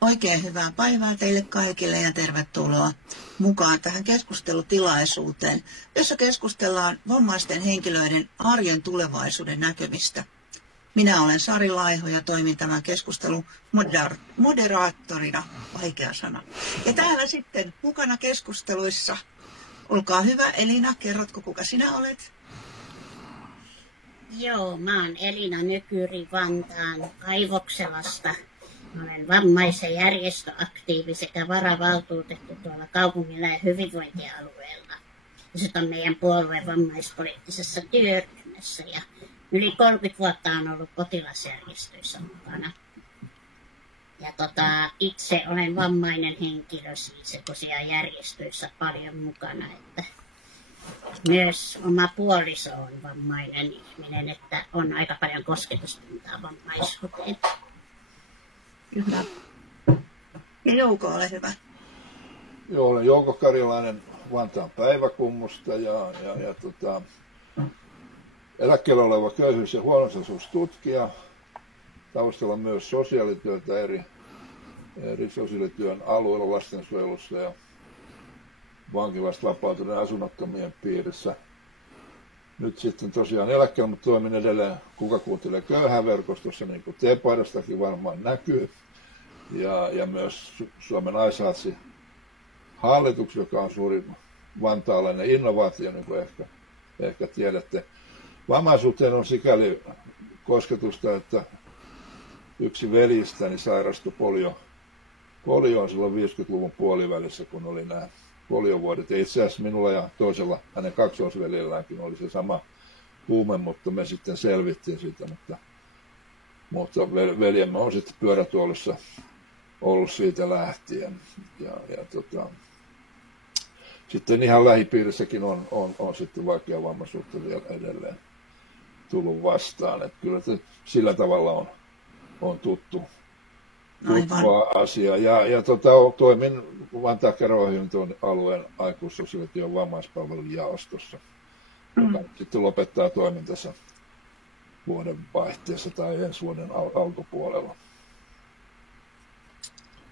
Oikein hyvää päivää teille kaikille ja tervetuloa mukaan tähän keskustelutilaisuuteen, jossa keskustellaan vammaisten henkilöiden arjen tulevaisuuden näkymistä. Minä olen Sari Laiho ja toimin tämän keskustelun moderaattorina, vaikea sana. Ja täällä sitten mukana keskusteluissa, olkaa hyvä Elina, kerrotko kuka sinä olet? Joo, mä oon Elina Nykyri Vantaan Kaivokselasta. Mä olen vammaisen järjestöaktiivi sekä varavaltuutettu tuolla kaupungilain hyvinvointialueella. Ja sitten on meidän puolueen vammaispoliittisessa työryhmässä ja yli 30 vuotta on ollut potilasjärjestöissä mukana. Ja itse olen vammainen henkilö siis ja tosiaan järjestöissä paljon mukana. Että myös oma puoliso on vammainen ihminen, että on aika paljon kosketuspintaa vammaisuuteen. Kyllä. Ja Jouko, ole hyvä. Joo, olen Jouko Karjalainen Vantaan Päiväkummusta ja eläkkeellä oleva köyhyys- ja huono-osaisuustutkija. Taustalla myös sosiaalityötä eri sosiaalityön alueilla lastensuojelussa ja vankilasta vapautuneen asunnottomien piirissä. Nyt sitten tosiaan eläkkeellä, mutta toimin edelleen Kuka kuuntelee köyhää -verkostossa, niin kuin T-paidastakin varmaan näkyy. Ja myös Suomen Aisatsi hallitus, joka on suuri vantaalainen innovaatio, niin kuin ehkä tiedätte. Vammaisuuteen on sikäli kosketusta, että yksi veljistäni sairastui polioon silloin 50-luvun puolivälissä, kun oli nämä poliovuodet. Ja itse asiassa minulla ja toisella hänen kaksoisveljelläänkin oli se sama huume, mutta me sitten selvittiin siitä. Mutta veljemme on sitten pyörätuolissa ollut siitä lähtien. Sitten ihan lähipiirissäkin on sitten vaikea vammaisuutta vielä edelleen tullut vastaan. Että kyllä sillä tavalla on tuttu asia. Ja toimin Vantaan Käräjäoikeuden alueen aikuissosiaalityön vammaispalvelun jaostossa, joka sitten lopettaa toimintansa vuoden vaihteessa tai ensi vuoden alkupuolella.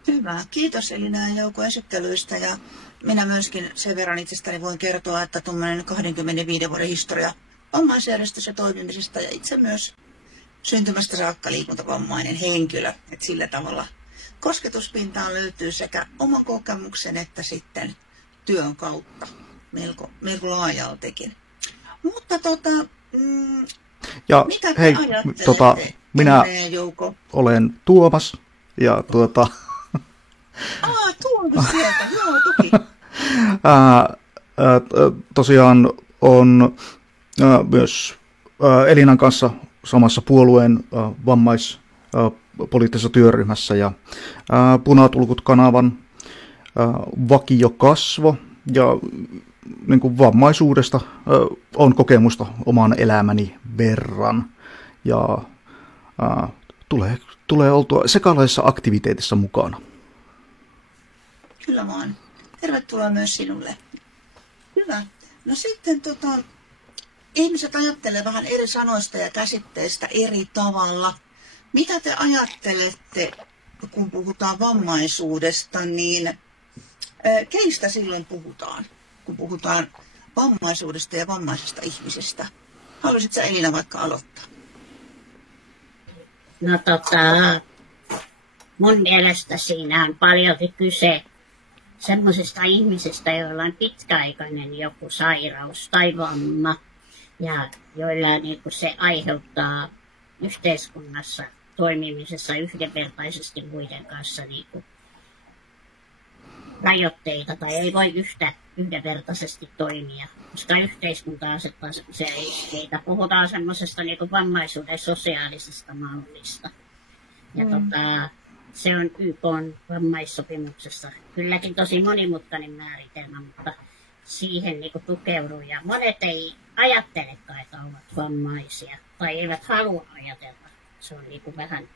Hyvä. Kiitos Elina ja Jouko esittelyistä. Ja minä myöskin sen verran itsestäni voin kertoa, että tuommoinen 25 vuoden historia vammaisjärjestössä toimimisesta ja itse myös syntymästä saakka liikuntavammainen henkilö. Että sillä tavalla kosketuspintaan löytyy sekä oman kokemuksen että sitten työn kautta melko laajaltikin. Mutta ja mitä te hei, ajattelette, minä Jouko? olen Tuomas ja Tuomas sieltä, joo toki. Tosiaan on myös Elinan kanssa samassa puolueen vammaispoliittisessa työryhmässä ja Punatulkut-kanavan vakiokasvo ja niin kuin vammaisuudesta on kokemusta oman elämäni verran ja tulee oltua sekalaisessa aktiviteetissa mukana. Kyllä vaan. Tervetuloa myös sinulle. Hyvä. No sitten ihmiset ajattelee vähän eri sanoista ja käsitteistä eri tavalla. Mitä te ajattelette, kun puhutaan vammaisuudesta, niin keistä silloin puhutaan, kun puhutaan vammaisuudesta ja vammaisesta ihmisestä? Haluaisitko Elina vaikka aloittaa? No mun mielestä siinä on paljolti kyse semmoisista ihmisistä, joilla on pitkäaikainen joku sairaus tai vamma ja joilla niin kuin se aiheuttaa yhteiskunnassa toimimisessa yhdenvertaisesti muiden kanssa niin kuin rajoitteita tai ei voi yhdenvertaisesti toimia, koska yhteiskunta asettaa semmoisia esteitä. Puhutaan semmoisesta niin kuin vammaisuuden sosiaalisesta mallista. Ja se on YK:n vammaissopimuksessa kylläkin tosi monimutkainen määritelmä, mutta siihen niin kuin tukeuduu. Ja monet ei ajattelekaan, että ovat vammaisia tai eivät halua ajatella. Se on niin kuin vähän,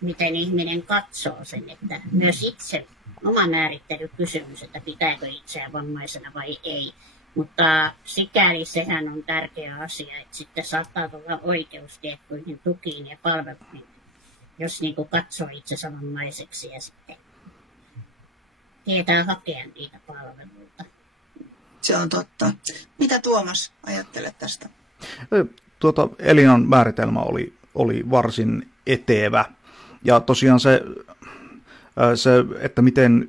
miten ihminen katsoo sen, että myös itse oma määrittelykysymys, että pitääkö itseään vammaisena vai ei. Mutta sikäli sehän on tärkeä asia, että sitten saattaa tulla oikeus tiettyihin tukiin ja palveluihin jos niin kuin katsoo itsensä vammaiseksi ja sitten tietää hakea niitä palveluita. Se on totta. Mitä Tuomas ajattelet tästä? Elinan määritelmä oli varsin etevä. Ja tosiaan se että miten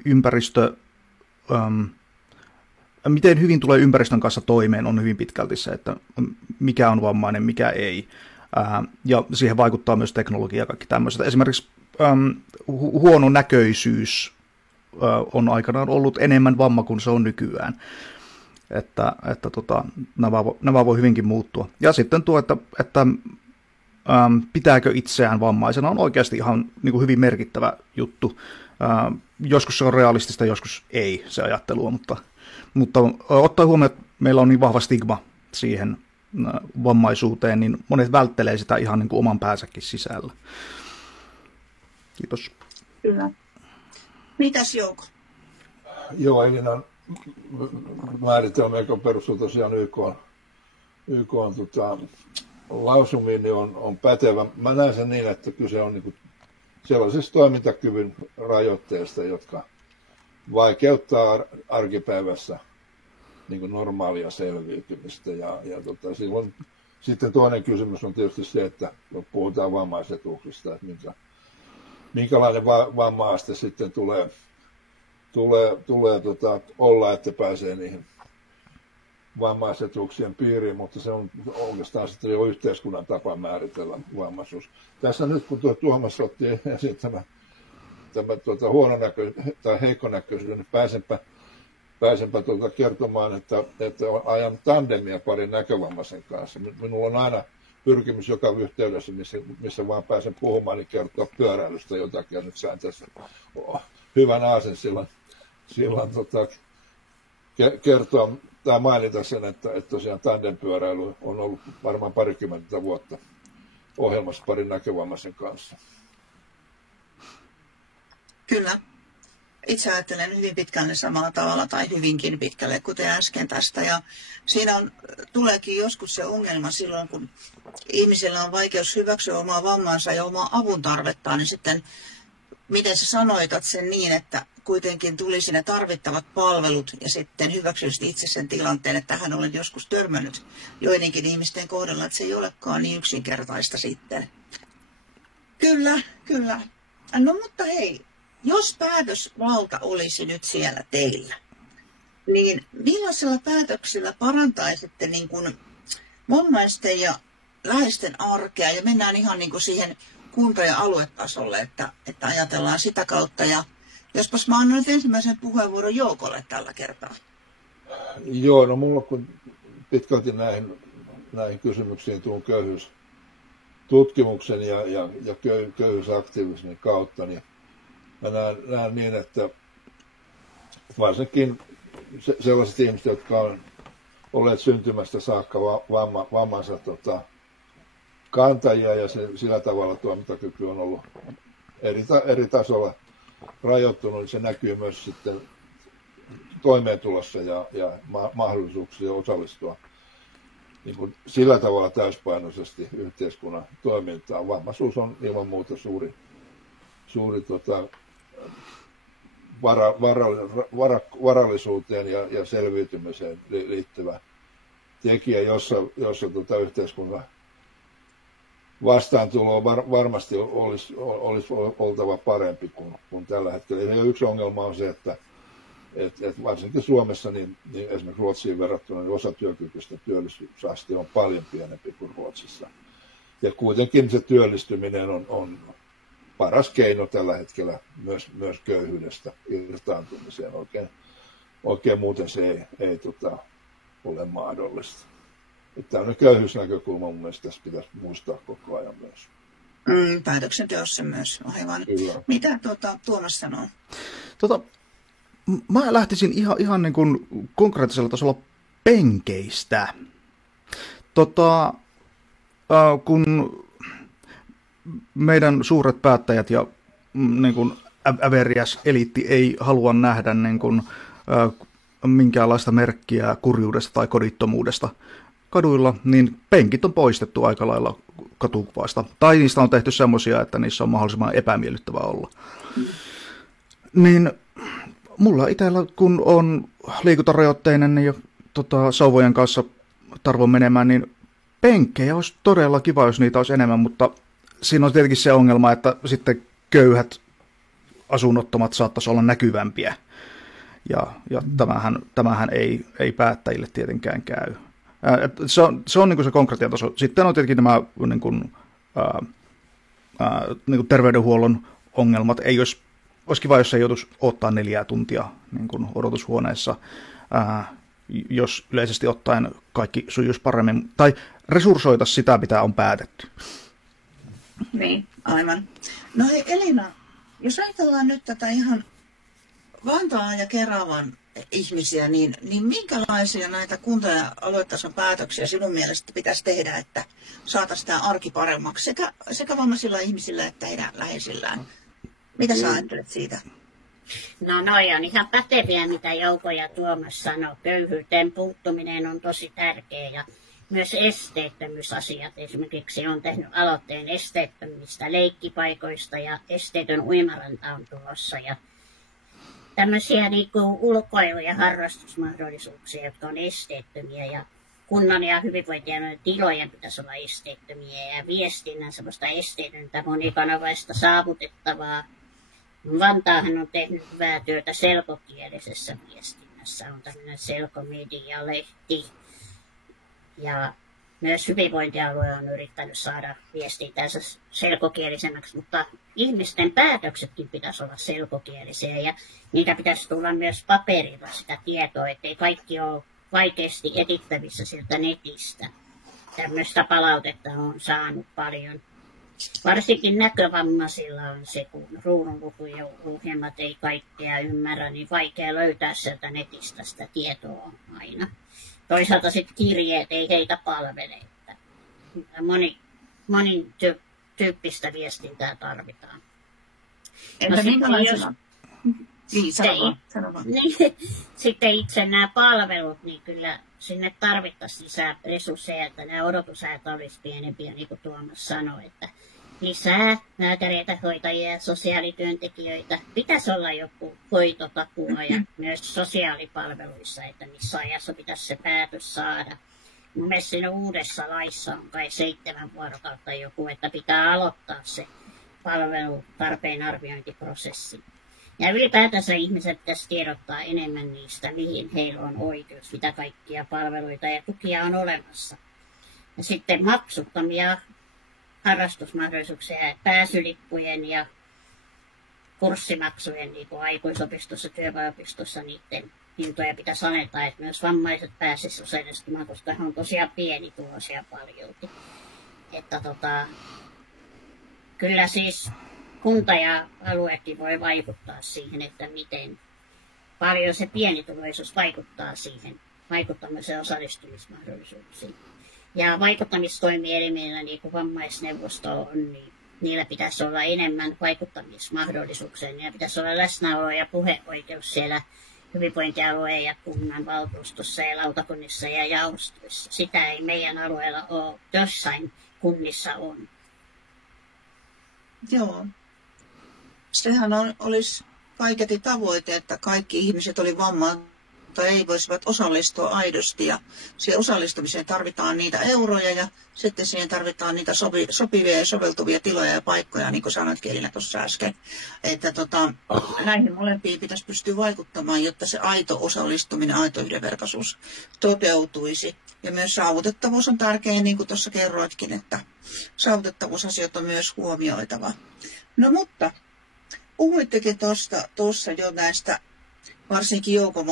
miten hyvin tulee ympäristön kanssa toimeen, on hyvin pitkälti se, että mikä on vammainen, mikä ei. Ja siihen vaikuttaa myös teknologia ja kaikki tämmöiset. Esimerkiksi huono näköisyys on aikanaan ollut enemmän vamma kuin se on nykyään. Että nämä voi hyvinkin muuttua. Ja sitten tuo, että pitääkö itseään vammaisena, on oikeasti ihan niin kuin hyvin merkittävä juttu. Joskus se on realistista, joskus ei se ajattelua, mutta ottaen huomioon, että meillä on niin vahva stigma siihen vammaisuuteen, niin monet välttelee sitä ihan niin kuin oman päänsäkin sisällä. Kiitos. Kyllä. Mitäs Jouko? Joo, Elinan määritelmä, joka perustuu tosiaan YK lausumiin, niin on pätevä. Mä näen sen niin, että kyse on niin sellaisesta toimintakyvyn rajoitteesta, jotka vaikeuttaa arkipäivässä niin normaalia selviytymistä. Silloin sitten toinen kysymys on tietysti se, että puhutaan vammaisetuuksista, että minkälainen vamma-aste sitten tulee olla, että pääsee niihin vammaisetuuksien piiriin, mutta se on oikeastaan sitten jo yhteiskunnan tapa määritellä vammaisuus. Tässä nyt kun Tuomas otti esiin tämä tai heikkonäköisyys, niin pääsenpä kertomaan, että ajan tandemia parin näkövammaisen kanssa. Minulla on aina pyrkimys joka yhteydessä, missä vaan pääsen puhumaan, niin kertoa pyöräilystä jotakin. Ja nyt sain tässä hyvän aasen silloin kertoa tai mainita sen, että tosiaan tandempyöräily on ollut varmaan 20 vuotta ohjelmassa parin näkövammaisen kanssa. Kyllä. Itse ajattelen hyvin pitkälle samalla tavalla tai hyvinkin pitkälle, kuten äsken tästä. Ja siinä tuleekin joskus se ongelma silloin, kun ihmisillä on vaikeus hyväksyä omaa vammansa ja omaa avun tarvettaan, niin sitten miten sä sanoitat sen niin, että kuitenkin tulisi ne tarvittavat palvelut ja sitten hyväksyisit itse sen tilanteen, että hän olen joskus törmännyt joidenkin ihmisten kohdalla, että se ei olekaan niin yksinkertaista sitten. Kyllä, kyllä. No mutta hei, jos päätösvalta olisi nyt siellä teillä, niin millaisella päätöksellä parantaisitte niin kuin vammaisten ja läheisten arkea ja mennään ihan niin kuin siihen kunta- ja aluetasolle, että ajatellaan sitä kautta. Ja jospas mä annan nyt ensimmäisen puheenvuoron Joukolle tällä kertaa. Joo, no mulla kun pitkälti näihin kysymyksiin tuun köyhyystutkimuksen ja köyhyysaktiivismin kautta, niin mä näen niin, että varsinkin sellaiset ihmiset, jotka on olleet syntymästä saakka vammansa kantajia ja sillä tavalla toimintakyky on ollut eri tasolla rajoittunut, niin se näkyy myös sitten toimeentulossa ja mahdollisuuksia osallistua niin kuin sillä tavalla täyspainoisesti yhteiskunnan toimintaan. Vammaisuus on ilman muuta suuri varallisuuteen ja selviytymiseen liittyvä tekijä, jossa yhteiskunnan vastaantulo varmasti olisi oltava parempi kuin tällä hetkellä. Ja yksi ongelma on se, että varsinkin Suomessa, niin esimerkiksi Ruotsiin verrattuna niin osatyökykyisten työllisyysaste on paljon pienempi kuin Ruotsissa. Ja kuitenkin se työllistyminen on paras keino tällä hetkellä myös köyhyydestä irtaantumiseen. Oikein muuten se ei ole mahdollista. Tällainen köyhyysnäkökulma mun mielestä tässä pitäisi muistaa koko ajan myös. Päätöksenteossa myös, aivan. Kyllä. Mitä Tuomas sanoo? Mä lähtisin ihan niin kuin konkreettisella tasolla penkeistä. Kun meidän suuret päättäjät ja niin kuin äveriäs eliitti ei halua nähdä niin kuin, minkäänlaista merkkiä kurjuudesta tai kodittomuudesta kaduilla, niin penkit on poistettu aika lailla katukuvaista. Tai niistä on tehty semmoisia, että niissä on mahdollisimman epämiellyttävää olla. Niin mulla itsellä, kun on liikuntarajoitteinen niin sauvojen kanssa tarvon menemään, niin penkkejä olisi todella kiva, jos niitä olisi enemmän, mutta siinä on tietenkin se ongelma, että sitten köyhät asunnottomat saattaisi olla näkyvämpiä. Ja tämähän ei päättäjille tietenkään käy. Se on niin kuin se konkretian taso. Sitten on tietenkin nämä niin kuin terveydenhuollon ongelmat. Olisi kiva, jos ei joutuisi odottaa 4 tuntia niin kuin odotushuoneessa, jos yleisesti ottaen kaikki sujuisi paremmin. Tai resurssoita sitä, mitä on päätetty. Niin, aivan. No hei Elina, jos ajatellaan nyt tätä ihan Vantaan ja Keravan ihmisiä, niin minkälaisia näitä kunta- ja aluetason päätöksiä sinun mielestä pitäisi tehdä, että saataisiin tämä arki paremmaksi sekä vammaisilla ihmisillä että heidän läheisillään? Mitä sä ajattelet siitä? No noi on ihan päteviä, mitä Jouko ja Tuomas sanoi. Köyhyyteen puuttuminen on tosi tärkeä ja myös esteettömyysasiat. Esimerkiksi on tehnyt aloitteen esteettömistä leikkipaikoista ja esteetön uimaranta on tulossa. Ja tämmöisiä niin kuin ulkoilu- ja harrastusmahdollisuuksia, jotka on esteettömiä ja kunnan ja hyvinvointialueen tilojen pitäisi olla esteettömiä ja viestinnän semmoista esteetöntä monikanavaista saavutettavaa. Vantaahan on tehnyt hyvää työtä selkokielisessä viestinnässä. On tämmöinen Selkomedia-lehti ja myös hyvinvointialue on yrittänyt saada viestintänsä selkokielisemmäksi, mutta ihmisten päätöksetkin pitäisi olla selkokielisiä ja niitä pitäisi tulla myös paperilla sitä tietoa, ettei kaikki ole vaikeasti etittävissä sieltä netistä. Tämmöistä palautetta on saanut paljon. Varsinkin näkövammaisilla on se, kun ruudunlukuohjelmat ei kaikkea ymmärrä, niin vaikea löytää sieltä netistä sitä tietoa aina. Toisaalta sitten kirjeet ei heitä palvele. Monin tyyppistä viestintää tarvitaan. Entä minkälaisena? Sitten itse nämä palvelut, niin kyllä sinne tarvittaisiin lisää resursseja, että nämä odotusajat olisi pienempiä, niin kuin Tuomas sanoi, että lisää lääkäreitä, hoitajia ja sosiaalityöntekijöitä. Pitäisi olla joku hoitotakua ja myös sosiaalipalveluissa, että missä ajassa pitäisi se päätös saada. Mun mielestä siinä uudessa laissa on kai 7 vuorokautta joku, että pitää aloittaa se palvelutarpeen arviointiprosessi. Ja ylipäätänsä ihmiset pitäisi tiedottaa enemmän niistä, mihin heillä on oikeus, mitä kaikkia palveluita ja tukia on olemassa. Ja sitten maksuttomia harrastusmahdollisuuksia, pääsylippujen ja kurssimaksujen, niin kuin aikuisopistossa, työväenopistossa, niiden hintoja pitäisi alentaa, että myös vammaiset pääsisivät osallistumaan, koska he on tosiaan pienituloisia paljolti. Että kyllä siis kunta ja aluekin voi vaikuttaa siihen, että miten paljon se pienituloisuus vaikuttaa siihen vaikuttamiseen osallistumismahdollisuuksiin. Ja vaikuttamistoimielimillä, niin kuin vammaisneuvosto on, niin niillä pitäisi olla enemmän vaikuttamismahdollisuuksia. Niillä pitäisi olla läsnäolo ja puheoikeus siellä hyvinvointialueen ja kunnan valtuustossa ja lautakunnissa ja jaostoissa. Sitä ei meidän alueella ole, jossain kunnissa on. Joo. Sehän olisi kaiketi tavoite, että kaikki ihmiset oli vammaa tai ei voisivat osallistua aidosti. Ja siihen osallistumiseen tarvitaan niitä euroja ja sitten siihen tarvitaan niitä sopivia ja soveltuvia tiloja ja paikkoja, niin kuin sanoitkin Elina tuossa äsken. Että näihin molempiin pitäisi pystyä vaikuttamaan, jotta se aito osallistuminen, aito yhdenvertaisuus toteutuisi. Ja myös saavutettavuus on tärkeä, niin kuin tuossa kerroitkin, että saavutettavuusasiat on myös huomioitava. No mutta puhuittekin tuossa jo näistä, varsinkin Jouko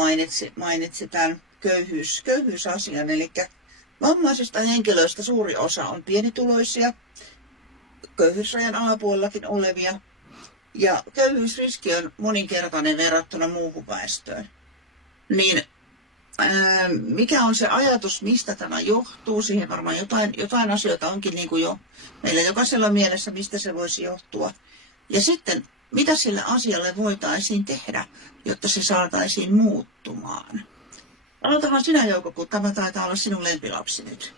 mainitsi tämän köyhyysasian, eli vammaisista henkilöistä suuri osa on pienituloisia, köyhyysrajan alapuolellakin olevia, ja köyhyysriski on moninkertainen verrattuna muuhun väestöön. Niin mikä on se ajatus, mistä tämä johtuu? Siihen varmaan jotain asioita onkin niin kuin jo meillä jokaisella mielessä, mistä se voisi johtua. Ja sitten, mitä sille asialle voitaisiin tehdä, jotta se saataisiin muuttumaan? Aloitahan sinä, Jouko, kun tämä taitaa olla sinun lempilapsi nyt.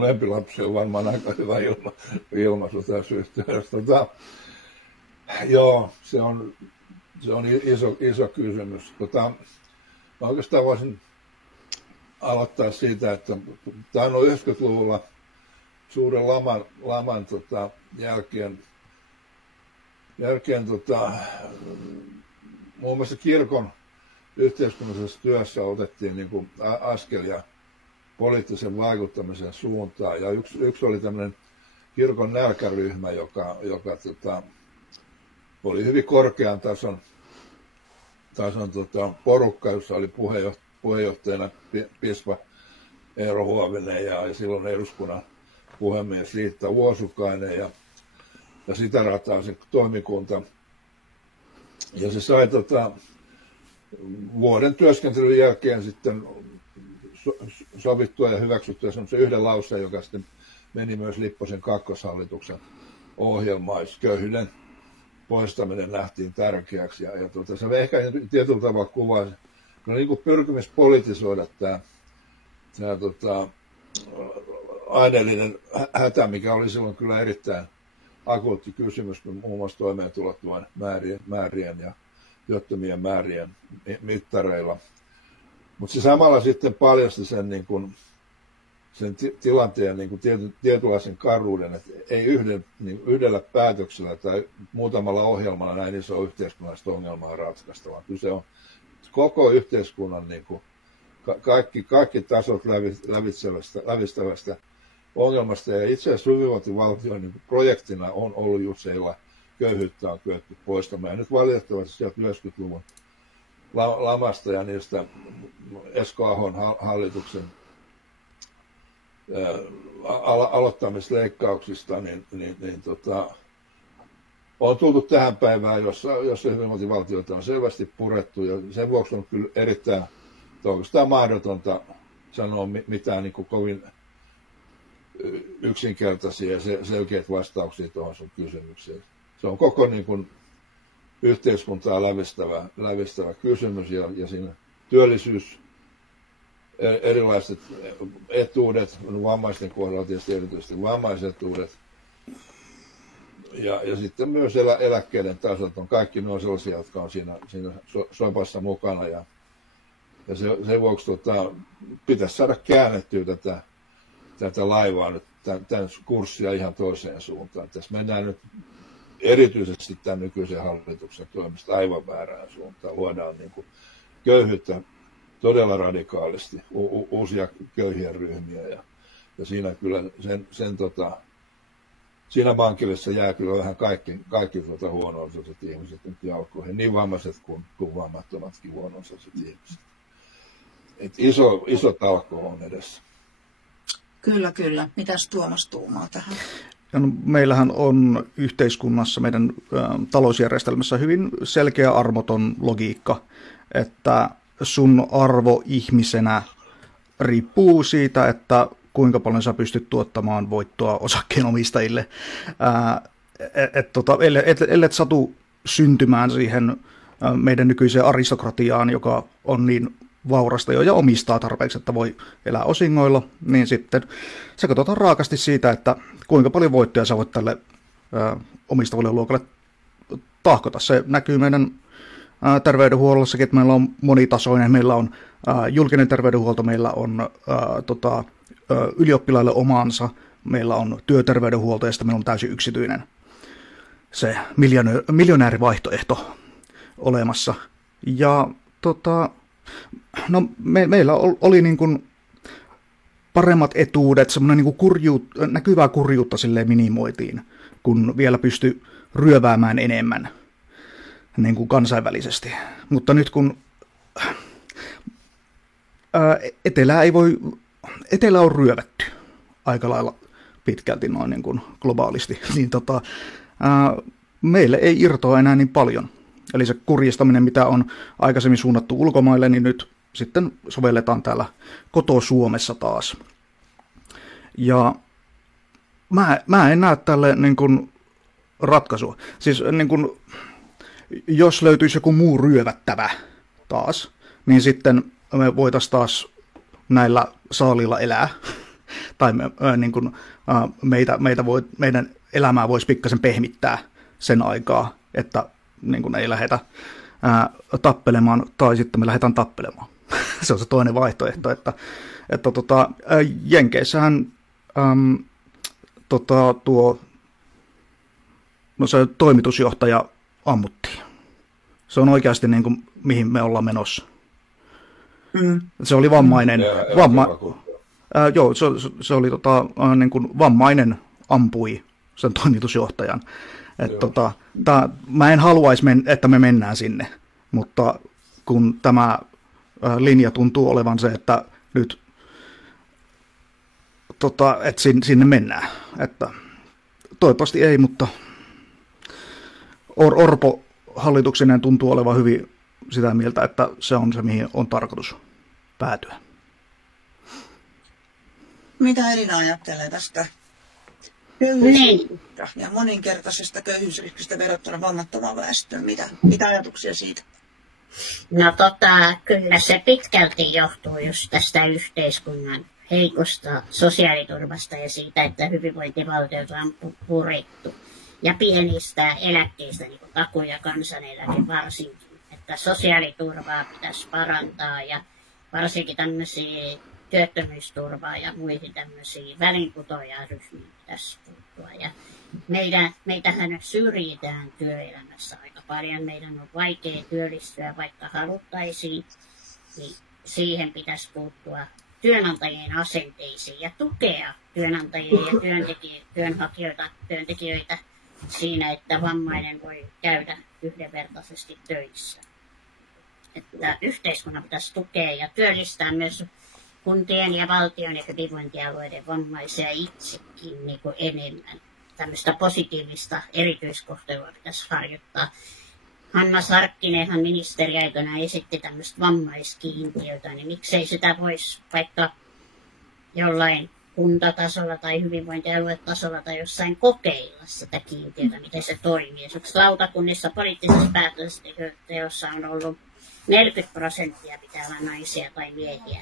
lempilapsi on varmaan aika hyvä ilmaisu tässä yhteydessä. Joo, se on iso kysymys. Mä oikeastaan voisin aloittaa siitä, että tämä on 90-luvulla suuren laman jälkeen muun muassa kirkon yhteiskunnallisessa työssä otettiin niin kuin askelia poliittisen vaikuttamisen suuntaan. Ja yksi oli tämmöinen kirkon nälkäryhmä, joka oli hyvin korkean tason porukka, jossa oli puheenjohtajana piispa Eero Huovinen ja silloin eduskunnan puhemies Riitta Vuosukainen ja sitä rataa se toimikunta. Ja se sai vuoden työskentelyn jälkeen sitten sovittua ja hyväksyttyä semmoisen yhden lauseen, joka sitten meni myös Lipposen kakkoshallituksen ohjelmaan. Köyhyyden poistaminen nähtiin tärkeäksi. Ja se ehkä tietyllä tavalla kuvaa niin kuin pyrkimys politisoida tämä aineellinen hätä, mikä oli silloin kyllä erittäin akuutti kysymys, muun muassa toimeentulotuen määrien ja työttömien määrien mittareilla. Mutta se samalla sitten paljasti sen, sen tilanteen tietynlaisen karruuden, että ei yhdellä päätöksellä tai muutamalla ohjelmalla näin iso yhteiskunnallista ongelmaa ratkaista, vaan kyse on koko yhteiskunnan kaikki tasot lävistävästä ongelmasta. Ja itse asiassa hyvinvointivaltion projektina on ollut just se, jolla köyhyyttä on kyetty poistamaan. Ja nyt valitettavasti sieltä 90-luvun lamasta ja niistä Esko Ahon hallituksen aloittamisleikkauksista, on tultu tähän päivään, jossa hyvinvointivaltioita on selvästi purettu, ja sen vuoksi on kyllä erittäin oikeastaan mahdotonta sanoa mitään kovin yksinkertaisia ja selkeitä vastauksia tuohon sun kysymykseen. Se on koko yhteiskuntaa lävistävä kysymys, ja siinä työllisyys, erilaiset etuudet, vammaisten kohdalla tietysti erityisesti vammaisetuudet, ja sitten myös eläkkeiden tasot on kaikki ne on sellaisia, jotka on siinä sopassa mukana, ja sen vuoksi pitäisi saada käännettyä tätä laivaa nyt, tämän kurssia ihan toiseen suuntaan. Tässä mennään nyt erityisesti tämän nykyisen hallituksen toimesta aivan väärään suuntaan. Luodaan köyhyyttä todella radikaalisti, uusia köyhiä ryhmiä, ja siinä kyllä siinä vankilassa jää kyllä vähän kaikki huono-osaiset ihmiset nyt jalkoihin, niin vammaiset kuin vammattomatkin huono-osaiset ihmiset. Et iso talkoo on edessä. Kyllä. Mitäs Tuomas tuumaa tähän? No, meillähän on yhteiskunnassa, meidän talousjärjestelmässä hyvin selkeä armoton logiikka, että sun arvo ihmisenä riippuu siitä, että kuinka paljon sä pystyt tuottamaan voittoa osakkeenomistajille. Ellet satu syntymään siihen meidän nykyiseen aristokratiaan, joka on niin vaurasta jo ja omistaa tarpeeksi, että voi elää osingoilla, niin sitten se katsotaan raakasti siitä, että kuinka paljon voittoja sä voit tälle omistavalle luokalle tahkota. Se näkyy meidän terveydenhuollossakin, että meillä on monitasoinen, meillä on julkinen terveydenhuolto, meillä on ylioppilaille omansa, meillä on työterveydenhuolto ja sitten meillä on täysin yksityinen se miljonäärivaihtoehto olemassa. Ja meillä oli niin kuin paremmat etuudet, semmoinen niin kuin näkyvää kurjuutta silleen minimoitiin, kun vielä pystyi ryöväämään enemmän niin kuin kansainvälisesti. Mutta nyt kun Etelä on ryövätty aika lailla pitkälti noin niin kuin globaalisti, niin meille ei irtoa enää niin paljon. Eli se kurjistaminen, mitä on aikaisemmin suunnattu ulkomaille, niin nyt sitten sovelletaan täällä koto-Suomessa taas. Ja mä en näe tälle niin kuin ratkaisua. Siis niin kuin, jos löytyisi joku muu ryövättävä taas, niin sitten me voitaisiin taas näillä saalilla elää. tai niin kuin, meidän elämää voisi pikkasen pehmittää sen aikaa, että niin kuin ei lähdetä tappelemaan, tai sitten me lähdetään tappelemaan. Se on se toinen vaihtoehto, että Jenkeissähän se toimitusjohtaja ammuttiin. Se on oikeasti niin kuin, mihin me ollaan menossa. Se oli vammainen. Se oli niin kuin vammainen ampui sen toimitusjohtajan. Mä en haluaisi, että me mennään sinne, mutta kun tämä linja tuntuu olevan se, että nyt että sinne mennään. Että toivottavasti ei, mutta Orpo hallituksineen tuntuu olevan hyvin sitä mieltä, että se on se, mihin on tarkoitus päätyä. Mitä Elina ajattelee tästä köyhyysriskistä ja moninkertaisesta köyhyysriskistä verrattuna vammattomaan väestöön? Mitä ajatuksia siitä? No kyllä se pitkälti johtuu just tästä yhteiskunnan heikosta sosiaaliturvasta ja siitä, että hyvinvointivaltiota on purettu. Ja pienistä eläkkeistä, niin kuin taku- ja kansaneläke varsinkin. Että sosiaaliturvaa pitäisi parantaa ja varsinkin tämmöisiä työttömyysturvaa ja muihin tämmöisiin välinputoajaryhmiin pitäisi puuttua. Ja meitähän syrjitään työelämässä aika paljon. Meidän on vaikea työllistyä, vaikka haluttaisiin. Niin siihen pitäisi puuttua työnantajien asenteisiin ja tukea työnantajia ja työntekijöitä siinä, että vammainen voi käydä yhdenvertaisesti töissä. Että yhteiskunnan pitäisi tukea ja työllistää myös kuntien ja valtion ja hyvinvointialueiden vammaisia itsekin niin kuin enemmän. Tämmöistä positiivista erityiskohtelua pitäisi harjoittaa. Hanna Sarkkinenhan ministeriaitona esitti tämmöistä vammaiskiintiötä, niin miksei sitä voisi vaikka jollain kuntatasolla tai hyvinvointialuetasolla tai jossain kokeilla sitä kiintiötä, miten se toimii. Esimerkiksi lautakunnissa poliittisessa päätöksenteossa on ollut 40% pitää olla naisia tai miehiä.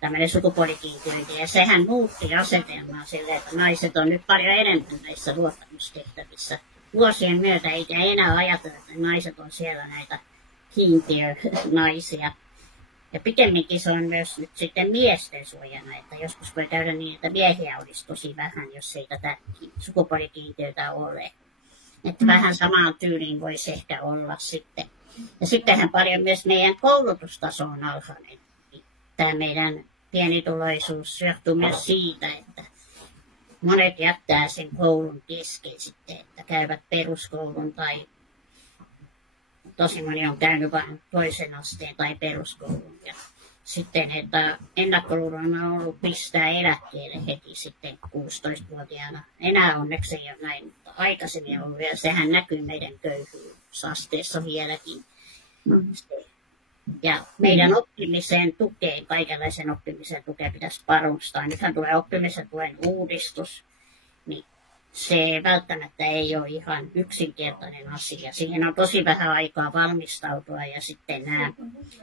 Tämmöinen sukupuolikiintiöinti, ja sehän muutti asetelmaa silleen, että naiset on nyt paljon enemmän näissä luottamustehtävissä. Vuosien myötä eikä enää ajatella, että naiset on siellä näitä kiintiönaisia. Ja pikemminkin se on myös nyt sitten miesten suojana, että joskus voi käydä niin, että miehiä olisi tosi vähän, jos ei tätä sukupuolikiintiötä ole. Että vähän samaan tyyliin voisi ehkä olla sitten. Ja sittenhän paljon myös meidän koulutustaso on alhainen. Tämä meidän pienituloisuus johtuu myös siitä, että monet jättää sen koulun kesken sitten, että käyvät peruskoulun tai tosi moni on käynyt vain toisen asteen tai peruskoulun. Ja sitten, että ennakkoluulona on ollut pistää eläkkeelle heti sitten 16-vuotiaana. Enää onneksi ei ole näin, mutta aikaisemmin ollut ja sehän näkyy meidän köyhyysasteessa vieläkin. Ja meidän oppimisen tukeen, kaikenlaisen oppimisen tukeen pitäisi panostaa. Nythän tulee oppimisen tuen uudistus, niin se välttämättä ei ole ihan yksinkertainen asia. Siihen on tosi vähän aikaa valmistautua ja sitten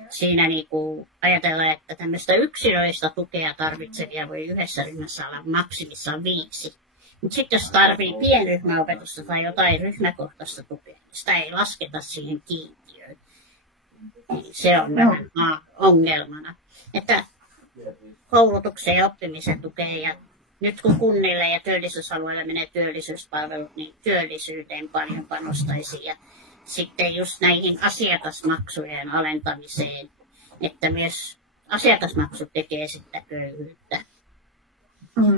siinä niin kuin ajatellaan, että tämmöistä yksilöistä tukea tarvitsevia voi yhdessä ryhmässä olla maksimissaan 5. Mutta sitten jos tarvitsee pienryhmäopetusta tai jotain ryhmäkohtaista tukea, niin sitä ei lasketa siihen kiintiöön. Se on vähän ongelmana, että koulutuksen ja oppimisen tukea ja nyt kun kunnille ja työllisyysalueille menee työllisyyspalvelut, niin työllisyyteen paljon panostaisi ja sitten just näihin asiakasmaksujen alentamiseen, että myös asiakasmaksut tekee sitten köyhyyttä.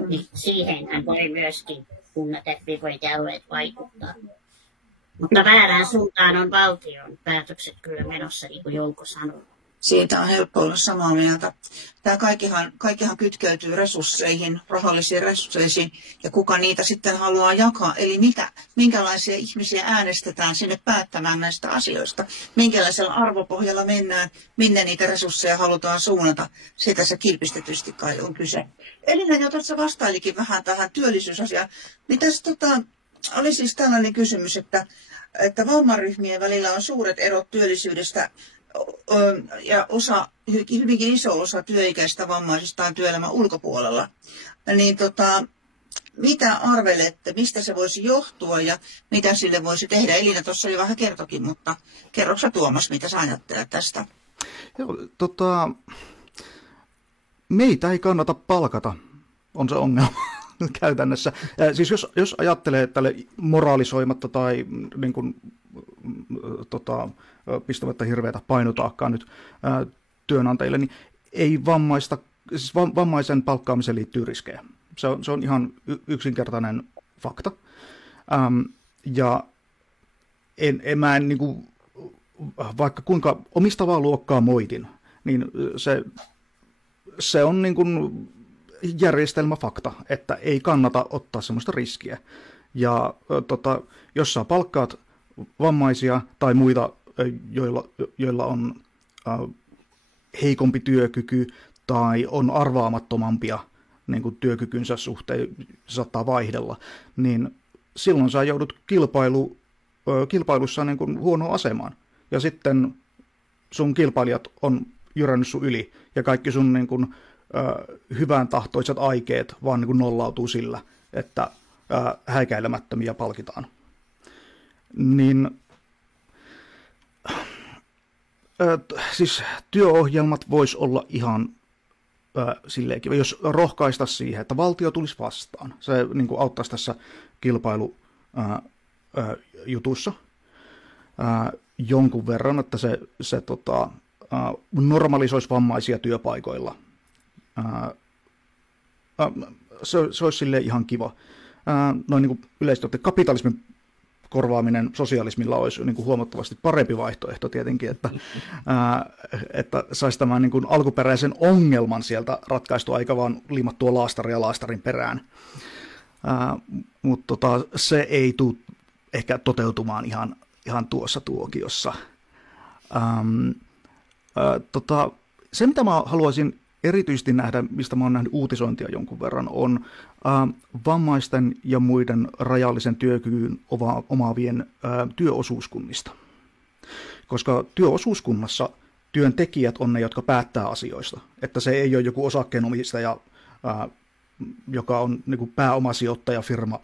Niin siihenhän voi myöskin kunnat ja hyvinvointialueet vaikuttaa. Mutta väärään suuntaan on valtion päätökset kyllä menossa, niin kuin Jouko sanoi. Siitä on helppo olla samaa mieltä. Tämä kaikkihan kytkeytyy resursseihin, rahallisiin resursseihin, ja kuka niitä sitten haluaa jakaa. Eli minkälaisia ihmisiä äänestetään sinne päättämään näistä asioista. Minkälaisella arvopohjalla mennään, minne niitä resursseja halutaan suunnata. Siitä se kilpistetysti kai on kyse. Elina jo tuossa vastailikin vähän tähän työllisyysasiaan. Niin tässä oli siis tällainen kysymys, että vammaryhmien välillä on suuret erot työllisyydestä. ja hyvinkin iso osa työikäisistä vammaisista on työelämän ulkopuolella. Niin mitä arvelette, mistä se voisi johtua ja mitä sille voisi tehdä? Elina tuossa jo vähän kertokin, mutta kerroksä Tuomas, mitä sä ajattelet tästä? Joo, meitä ei kannata palkata, on se ongelma käytännössä. Siis jos ajattelee tälle moraalisoimatta tai niin kuin, pistämättä hirveätä painotaakkaa nyt työnantajille, niin ei vammaisen palkkaamiseen liittyy riskejä. Se on ihan yksinkertainen fakta. Ja mä en niin kuin, vaikka kuinka omistavaa luokkaa moitin, niin se on niin kuin järjestelmäfakta, että ei kannata ottaa semmoista riskiä. Ja jos sä palkkaat vammaisia tai muita, joilla on heikompi työkyky tai on arvaamattomampia niin kuin työkykynsä suhteen, saattaa vaihdella, niin silloin sä joudut kilpailussa niin kuin huonoon asemaan. Ja sitten sun kilpailijat on jyrännyt sun yli ja kaikki sun niin kuin, hyvän tahtoiset aikeet vaan niin kuin nollautuu sillä, että häikäilemättömiä palkitaan. Niin siis työohjelmat vois olla ihan silleenkin, jos rohkaista siihen, että valtio tulisi vastaan. Se niin kuin auttaisi tässä kilpailujutussa jonkun verran, että se normalisoisi vammaisia työpaikoilla. Se olisi silleen ihan kiva. Noin niin kuin yleisesti ottaen kapitalismin korvaaminen sosialismilla olisi niin kuin huomattavasti parempi vaihtoehto tietenkin, että saisi tämän niin kuin alkuperäisen ongelman sieltä ratkaistua, eikä vaan liimattua laastaria laastarin perään. Mutta se ei tule ehkä toteutumaan ihan tuossa tuokiossa. Se, mitä mä haluaisin erityisesti nähdä, mistä mä oon nähnyt uutisointia jonkun verran, on vammaisten ja muiden rajallisen työkyvyn omaavien työosuuskunnista. Koska työosuuskunnassa työntekijät on ne, jotka päättää asioista. Että se ei ole joku osakkeenomistaja, joka on niin kuin pääomasijoittajafirma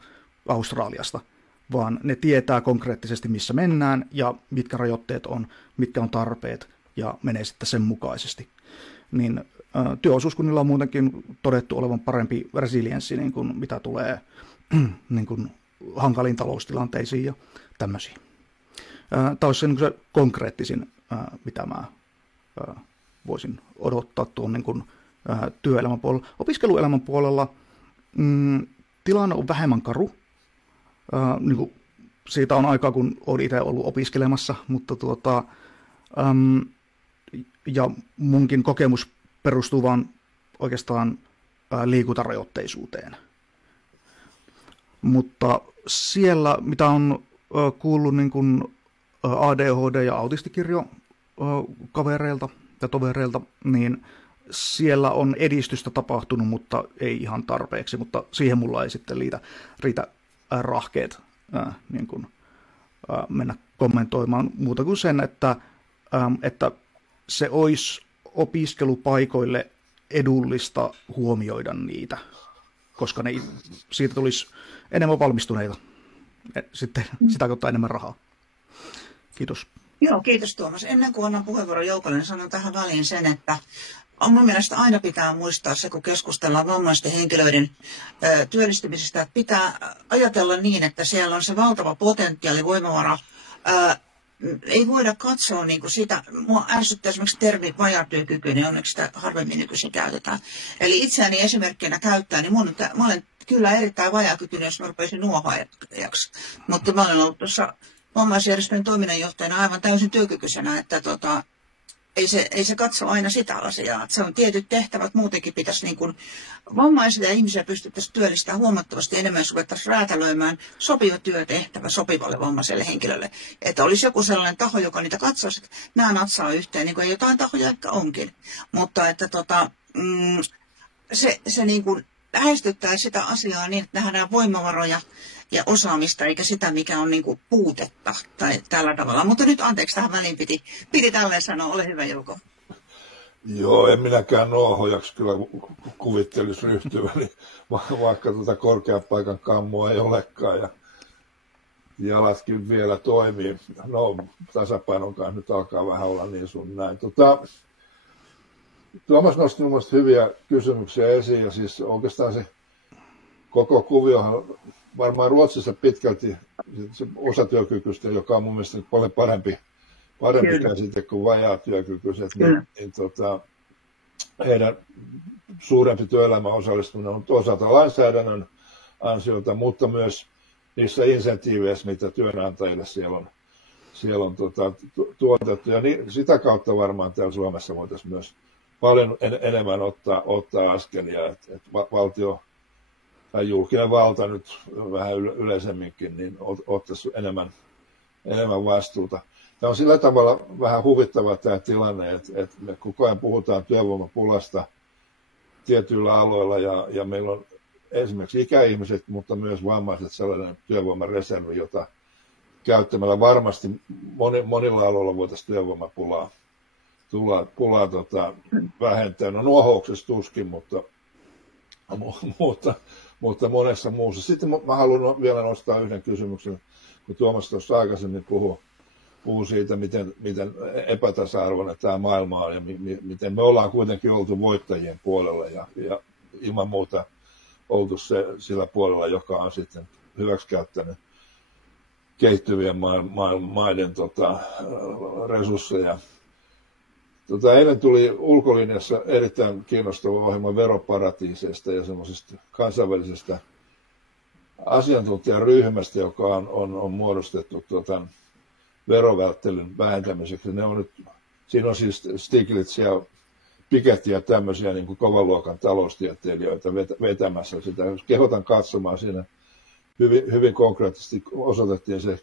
Australiasta, vaan ne tietää konkreettisesti, missä mennään ja mitkä rajoitteet on, mitkä on tarpeet ja menee sitten sen mukaisesti. Niin työosuuskunnilla on muutenkin todettu olevan parempi resilienssi, niin kuin mitä tulee niin kuin hankaliin taloustilanteisiin ja tämmöisiin. Tämä olisi niin se konkreettisin, mitä mä voisin odottaa tuon niin kuin työelämän puolella. Opiskeluelämän puolella tilanne on vähemmän karu. Niin kuin siitä on aikaa, kun olen itse ollut opiskelemassa, mutta ja munkin kokemus perustuu vaan oikeastaan liikuntarajoitteisuuteen. Mutta siellä, mitä on kuullut niin kuin ADHD- ja autistikirjo kavereilta ja tovereilta, niin siellä on edistystä tapahtunut, mutta ei ihan tarpeeksi. Mutta siihen mulla ei sitten riitä rahkeet niin kuin, mennä kommentoimaan muuta kuin sen, että se olisi opiskelupaikoille edullista huomioida niitä, koska siitä tulisi enemmän valmistuneita, sitten sitä kautta enemmän rahaa. Kiitos. Joo, kiitos Tuomas. Ennen kuin annan puheenvuoron Joukolle, niin sanon tähän väliin sen, että mun mielestä aina pitää muistaa se, kun keskustellaan vammaisten henkilöiden työllistymisestä, että pitää ajatella niin, että siellä on se valtava potentiaali, voimavara. Ei voida katsoa niin kuin sitä, mua ärsyttää esimerkiksi termi vajaatyökykyinen, onneksi sitä harvemmin nykyisin käytetään. Eli itseäni esimerkkinä käyttää, niin mä olen kyllä erittäin vajaakykyinen, jos mä rupeaisin nuohaajaksi. Mutta mä olen ollut tuossa vammaisjärjestöjen toiminnanjohtajana aivan täysin työkykyisenä, että ei se katso aina sitä asiaa. Että se on tietyt tehtävät, muutenkin pitäisi niin kuin vammaisia ja ihmisiä pystyttäisiin työllistämään huomattavasti enemmän, jos ruvettaisiin räätälöimään sopiva työtehtävä sopivalle vammaiselle henkilölle. Että olisi joku sellainen taho, joka niitä katsoisi, että nämä natsaa yhteen, niin kuin jotain tahoja ehkä onkin. Mutta että se niin kuin lähestyttää sitä asiaa niin, että nähdään voimavaroja ja osaamista, eikä sitä, mikä on niin kuin puutetta tai tällä tavalla. Mutta nyt anteeksi, tähän väliin piti tälleen sanoa. Ole hyvä, Jouko. Joo, en minäkään nuohojaksi kyllä kuvittelisi ryhtyväni, vaikka tuota korkean paikan kammua ei olekaan ja jalatkin vielä toimii. No, tasapainon kanssa nyt alkaa vähän olla niin sun näin. Tuomas nosti mun mielestä hyviä kysymyksiä esiin ja siis oikeastaan se koko kuviohan varmaan Ruotsissa pitkälti se osatyökykyisten, joka on mun mielestä paljon parempi käsite kuin vajaatyökykyiset, niin heidän suurempi työelämän osallistuminen on osalta lainsäädännön ansiota, mutta myös niissä insentiiveissä, mitä työnantajille siellä on tuotettu. Ja sitä kautta varmaan täällä Suomessa voitaisiin myös paljon enemmän ottaa askelia, että valtio tai julkinen valta nyt vähän yleisemminkin niin ottaisi enemmän vastuuta. Tämä on sillä tavalla vähän huvittava tämä tilanne, että me koko ajan puhutaan työvoimapulasta tietyillä aloilla ja meillä on esimerkiksi ikäihmiset, mutta myös vammaiset sellainen työvoimareservi, jota käyttämällä varmasti monilla aloilla voitaisiin työvoimapulaa vähentää. No nuohouksessa tuskin, mutta monessa muussa. Sitten mä haluan vielä nostaa yhden kysymyksen, kun Tuomas tuossa aikaisemmin puhui siitä, miten epätasa-arvoinen tämä maailma on ja miten me ollaan kuitenkin oltu voittajien puolella ja ilman muuta oltu sillä puolella, joka on sitten hyväksikäyttänyt kehittyvien maiden resursseja. Eilen tuli Ulkolinjassa erittäin kiinnostava ohjelma veroparatiiseista ja semmoisesta kansainvälisestä asiantuntijaryhmästä, joka on muodostettu verovälttelyn vähentämiseksi. Siinä on siis Stiglitz ja Piketty ja tämmöisiä niin kuin kovan luokan taloustieteilijöitä vetämässä sitä. Kehotan katsomaan siinä. Hyvin konkreettisesti osoitettiin se,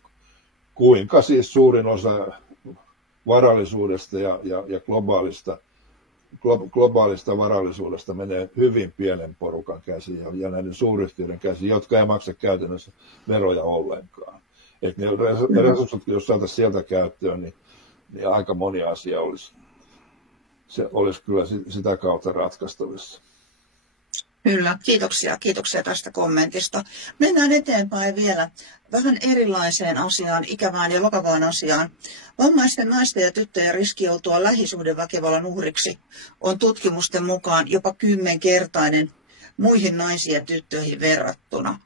kuinka siis suurin osa varallisuudesta ja globaalista varallisuudesta menee hyvin pienen porukan käsiin ja näiden suuryhtiöiden käsiin, jotka ei maksa käytännössä veroja ollenkaan. Että ne resurssit, jos saataisiin sieltä käyttöön, niin aika moni asia olisi kyllä sitä kautta ratkaistavissa. Kyllä, kiitoksia tästä kommentista. Mennään eteenpäin vielä vähän erilaiseen asiaan, ikävään ja vakavaan asiaan. Vammaisten naisten ja tyttöjen riski joutua lähisuhdeväkivallan uhriksi on tutkimusten mukaan jopa 10-kertainen muihin naisiin ja tyttöihin verrattuna.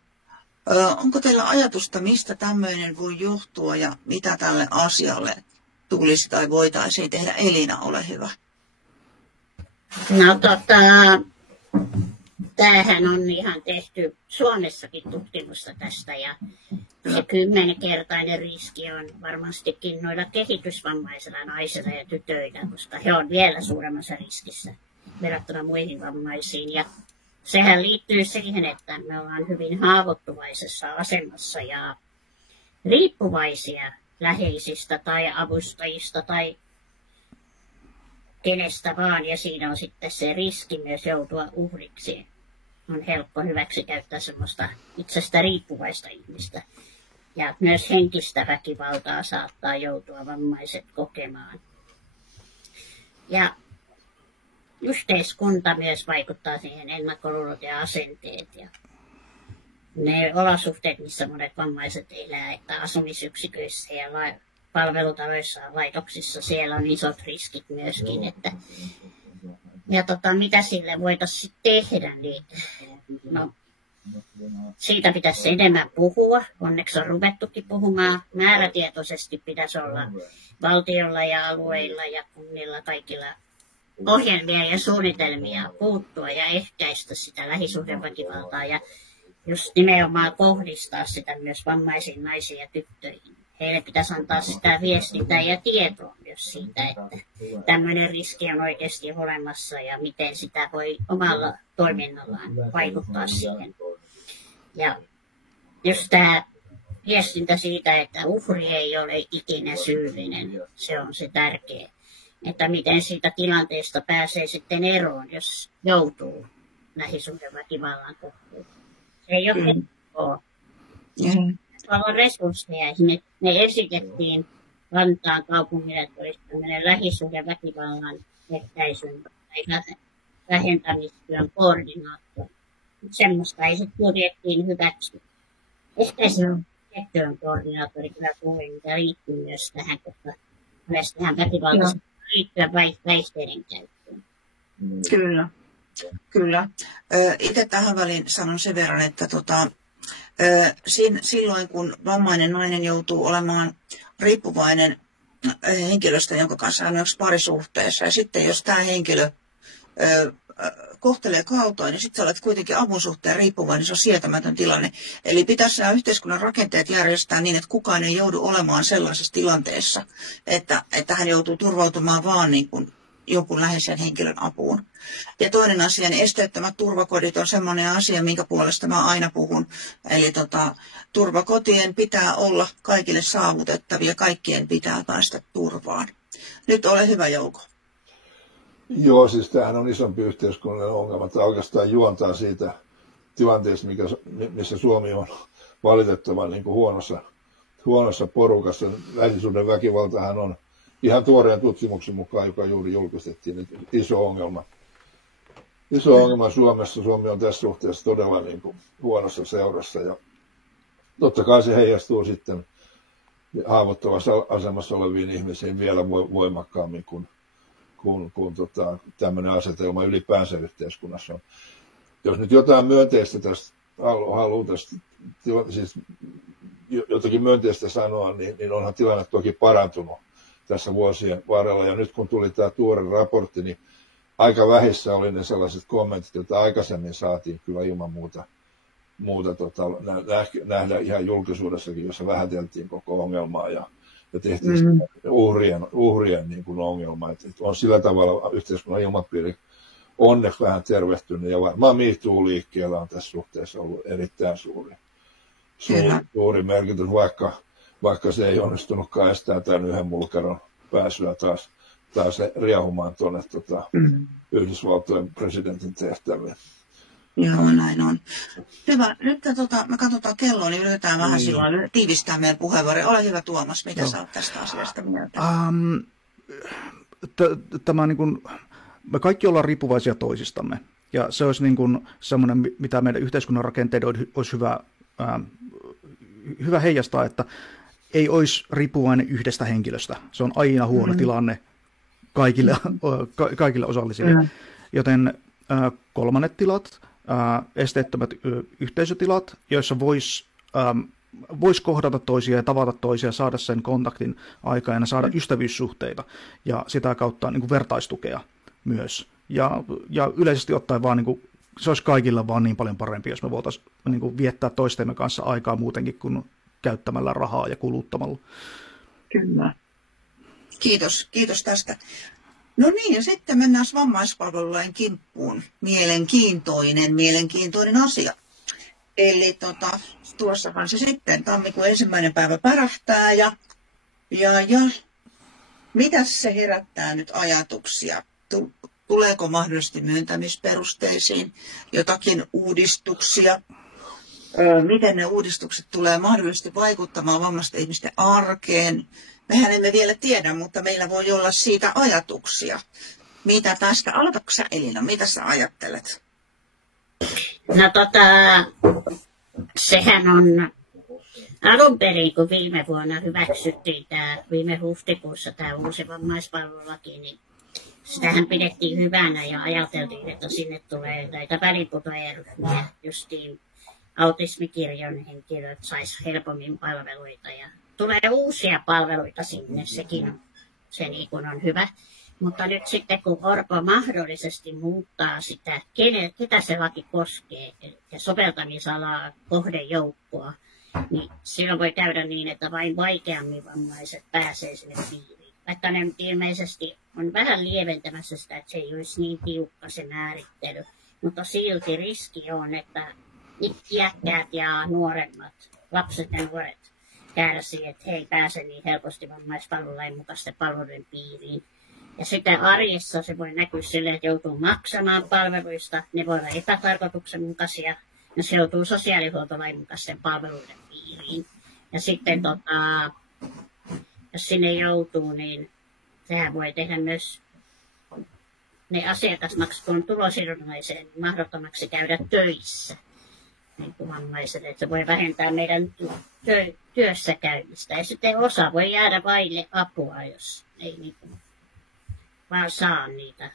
Onko teillä ajatusta, mistä tämmöinen voi johtua ja mitä tälle asialle tulisi tai voitaisiin tehdä? Elina, ole hyvä. No tämähän on ihan tehty Suomessakin tutkimusta tästä ja se 10-kertainen riski on varmastikin noilla kehitysvammaisilla naisilla ja tytöillä, koska he on vielä suuremmassa riskissä verrattuna muihin vammaisiin. Ja sehän liittyy siihen, että me ollaan hyvin haavoittuvaisessa asemassa ja riippuvaisia läheisistä tai avustajista tai kenestä vaan, ja siinä on sitten se riski myös joutua uhriksi. On helppo hyväksikäyttää semmoista itsestä riippuvaista ihmistä. Ja myös henkistä väkivaltaa saattaa joutua vammaiset kokemaan. Ja yhteiskunta myös vaikuttaa siihen, ennakkoluulot ja asenteet. Ja ne olosuhteet, missä monet vammaiset elää, että asumisyksiköissä ja palvelutaloissa ja laitoksissa, siellä on isot riskit myöskin. Että, ja mitä sille voitaisiin tehdä, niin no, siitä pitäisi enemmän puhua. Onneksi on ruvettukin puhumaan. Määrätietoisesti pitäisi olla valtiolla ja alueilla ja kunnilla kaikilla ohjelmia ja suunnitelmia puuttua ja ehkäistä sitä lähisuhdeväkivaltaa ja just nimenomaan kohdistaa sitä myös vammaisiin naisiin ja tyttöihin. Heille pitäisi antaa sitä viestintää ja tietoa myös siitä, että tämmöinen riski on oikeasti olemassa ja miten sitä voi omalla toiminnallaan vaikuttaa siihen. Ja just tämä viestintä siitä, että uhri ei ole ikinä syyllinen, se on se tärkeä. Että miten siitä tilanteesta pääsee sitten eroon, jos joutuu lähisuhdeväkivallan kohteeksi. Se ei ole helppoa. Paljon resursseja. Ne esitettiin Vantaan kaupungille, että olisi tämmöinen lähisuhdeväkivallan ehkäisyn tai vähentämistyön koordinaattori. Semmoista ei sitten budjettiin hyväksy. Ehkäisyn työn koordinaattori kyllä kuuli, mikä liittyy myös tähän, koska myös tähän väkivaltaan liittyä päihteiden käyttöön. Kyllä. Itse tähän väliin sanon sen verran, että silloin kun vammainen nainen joutuu olemaan riippuvainen henkilöstä, jonka kanssa hän on parisuhteessa, ja sitten jos tämä henkilö kohtelee kaltoin, niin sitten sä olet kuitenkin avun suhteen riippuvainen, niin se on sietämätön tilanne. Eli pitäisi nämä yhteiskunnan rakenteet järjestää niin, että kukaan ei joudu olemaan sellaisessa tilanteessa, että hän joutuu turvautumaan vaan niin kuin jonkun läheisen henkilön apuun. Ja toinen asia, niin esteettömät turvakodit on sellainen asia, minkä puolesta mä aina puhun. Eli turvakotien pitää olla kaikille saavutettavia, kaikkien pitää päästä turvaan. Nyt ole hyvä, Jouko. Joo, siis tämähän on isompi yhteiskunnallinen ongelma. Tämä oikeastaan juontaa siitä tilanteesta, missä Suomi on valitettavan niin kuin huonossa porukassa. Lähisuuden väkivaltahan on ihan tuoreen tutkimuksen mukaan, joka juuri julkistettiin, iso ongelma. Iso ongelma Suomessa. Suomi on tässä suhteessa todella niin kuin huonossa seurassa. Ja totta kai se heijastuu sitten haavoittuvassa asemassa oleviin ihmisiin vielä voimakkaammin kuin tämmöinen asetelma ylipäänsä yhteiskunnassa on. Jos nyt jotain myönteistä tästä haluaa siis jotakin myönteistä sanoa, niin onhan tilanne toki parantunut tässä vuosien varrella. Ja nyt kun tuli tämä tuore raportti, niin aika vähissä oli ne sellaiset kommentit, joita aikaisemmin saatiin kyllä ilman muuta nähdä ihan julkisuudessakin, jossa vähäteltiin koko ongelmaa ja tehtiin uhrien niin kuin ongelma. Että on sillä tavalla yhteiskunnan ilmapiiri onneksi vähän tervehtynyt ja varmaan MeToo-liikkeellä on tässä suhteessa ollut erittäin suuri merkitys, vaikka se ei onnistunutkaan estää tämän yhden mulkeron pääsyä taas riehumaan tuonne Yhdysvaltojen presidentin tehtäviin. Joo, näin on. Hyvä. Nyt me katsotaan kelloa, niin yritetään vähän silloin tiivistää meidän puheenvuoroja. Ole hyvä, Tuomas. Mitä sä oot tästä asiasta mieltä? Tämä niin kuin, me kaikki ollaan riippuvaisia toisistamme. Ja se olisi niin kuin semmoinen, mitä meidän yhteiskunnan rakenteiden olisi hyvä heijastaa, että ei olisi riippuvainen yhdestä henkilöstä. Se on aina huono tilanne kaikille osallisille. Joten kolmannet tilat, esteettömät yhteisötilat, joissa voisi kohdata toisia ja tavata toisia, saada sen kontaktin aikaan ja saada ystävyyssuhteita ja sitä kautta niin kuin vertaistukea myös. Ja yleisesti ottaen vaan, niin kuin, se olisi kaikilla vaan niin paljon parempi, jos me voitaisiin niin kuin viettää toistemme kanssa aikaa muutenkin kuin käyttämällä rahaa ja kuluttamalla. Kyllä. Kiitos tästä. No niin, ja sitten mennään vammaispalvelulain kimppuun. Mielenkiintoinen asia. Eli tuossahan se sitten tammikuun 1. päivä pärähtää ja mitäs se herättää nyt ajatuksia? Tuleeko mahdollisesti myöntämisperusteisiin jotakin uudistuksia? Miten ne uudistukset tulee mahdollisesti vaikuttamaan vammaisten ihmisten arkeen? Mehän emme vielä tiedä, mutta meillä voi olla siitä ajatuksia. Mitä tästä? Aloitatko sä, Elina? Mitä sä ajattelet? No sehän on alun perin, kun viime vuonna hyväksyttiin viime huhtikuussa tämä uusi vammaispalvelulaki, niin sitähän pidettiin hyvänä ja ajateltiin, että sinne tulee näitä väliinputoajaryhmiä, justiin autismikirjon henkilöt sais helpommin palveluita ja tulee uusia palveluita sinne, se niin kuin on hyvä. Mutta nyt sitten kun Orpo mahdollisesti muuttaa sitä, ketä se laki koskee ja soveltamisalaa kohdejoukkoa, niin silloin voi käydä niin, että vain vaikeammin vammaiset pääsee sinne piiriin. Vaikka ne ilmeisesti on vähän lieventämässä sitä, että se ei olisi niin tiukka se määrittely, mutta silti riski on, että iäkkäät ja nuoremmat, lapset ja nuoret kärsii, että he ei pääse niin helposti vammaispalvelulain mukaisten palveluiden piiriin. Ja sitten arjessa se voi näkyä silleen, että joutuu maksamaan palveluista, ne voi olla epätarkoituksenmukaisia, ja se joutuu sosiaalihuoltolain mukaisten palveluiden piiriin. piiriin. Ja sitten jos sinne joutuu, niin sehän voi tehdä myös ne asiakasmaksut on tulosidonnaiseen mahdottomaksi käydä töissä niin kuin vammaiselle, että se voi vähentää meidän työssä käymistä. Ja sitten osa voi jäädä vaille apua, jos ei niin kuin vaan saa niitä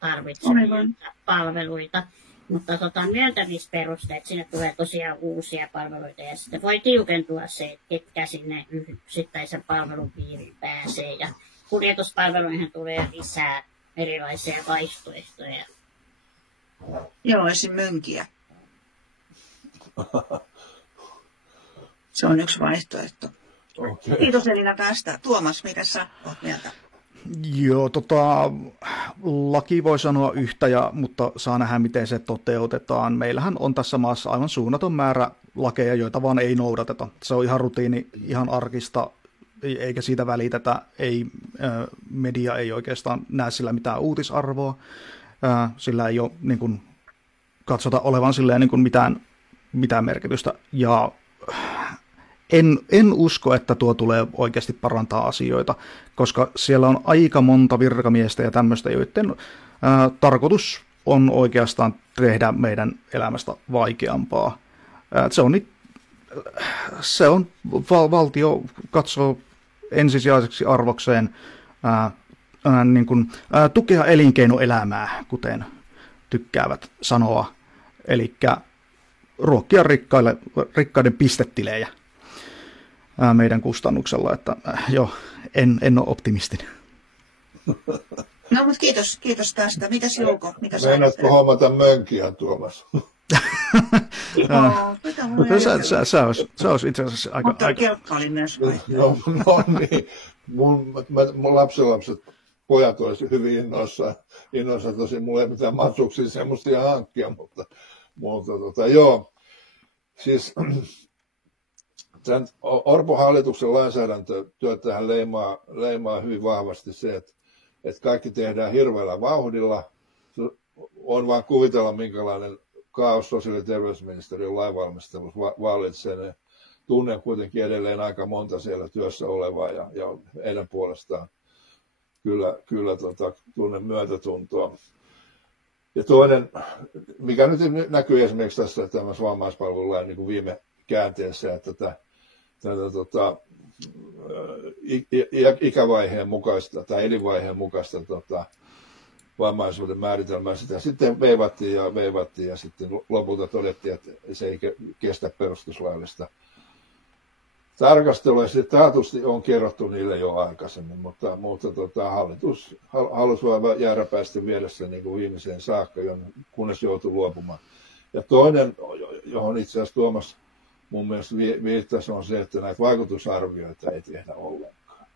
tarvitsemia palveluita. Mutta myöntämisperusteet, sinne tulee tosiaan uusia palveluita ja sitten voi tiukentua se, että ketkä sinne yksittäisen palvelun piiriin pääsee. Ja kuljetuspalveluihin tulee lisää erilaisia vaihtoehtoja. Joo, esim. Mönkiä. Se on yksi vaihtoehto. Okay. Kiitos Elina tästä. Tuomas, mitä sä oot mieltä? Joo, laki voi sanoa yhtä, mutta saa nähdä, miten se toteutetaan. Meillähän on tässä maassa aivan suunnaton määrä lakeja, joita vaan ei noudateta. Se on ihan rutiini, ihan arkista, eikä siitä välitetä. Media ei oikeastaan näe sillä mitään uutisarvoa. Sillä ei ole niin kuin, katsota olevan silleen, niin kuin mitään merkitystä. Ja en usko, että tuo tulee oikeasti parantaa asioita, koska siellä on aika monta virkamiestä ja tämmöistä, joiden tarkoitus on oikeastaan tehdä meidän elämästä vaikeampaa. Valtio katsoo ensisijaiseksi arvokseen niin kuin, tukea elinkeinoelämää, kuten tykkäävät sanoa, eli ruokkia rikkaiden pistetilejä meidän kustannuksella, että joo, en ole optimistinen. No, mutta kiitos tästä. Mitäs Jouko? Meinaatko hommata mönkiä, Tuomas? Se olisi itse asiassa aika... Mutta kelkka oli myös no niin. Mun lapsenlapset, pojat olisivat hyvin innoissaan. Tosin mulla ei mitään mahdollisuuksia semmoisia hankkia, mutta joo. Siis tämän Orpon hallituksen lainsäädäntötyötähän leimaa hyvin vahvasti se, että kaikki tehdään hirveällä vauhdilla. On vaan kuvitella, minkälainen kaos sosiaali- ja terveysministeriön lainvalmistelussa vallitsee. Tunnen kuitenkin edelleen aika monta siellä työssä olevaa ja heidän puolestaan kyllä tunnen myötätuntoa. Ja toinen, mikä nyt näkyy esimerkiksi tässä tämmöisessä vammaispalvelulain niin kuin viime käänteessä, että tätä ikävaiheen mukaista tai elinvaiheen mukaista vammaisuuden määritelmää sitä sitten veivattiin ja sitten lopulta todettiin, että se ei kestä perustuslaillista tarkastelua. Sitten taatusti on kerrottu niille jo aikaisemmin, mutta hallitus halusi vain jääräpäisesti viedä sen niin kuin viimeiseen saakka, kunnes joutui luopumaan. Ja toinen, johon itse asiassa Tuomas mun mielestä viittasi, on se, että näitä vaikutusarvioita ei tehdä ollenkaan.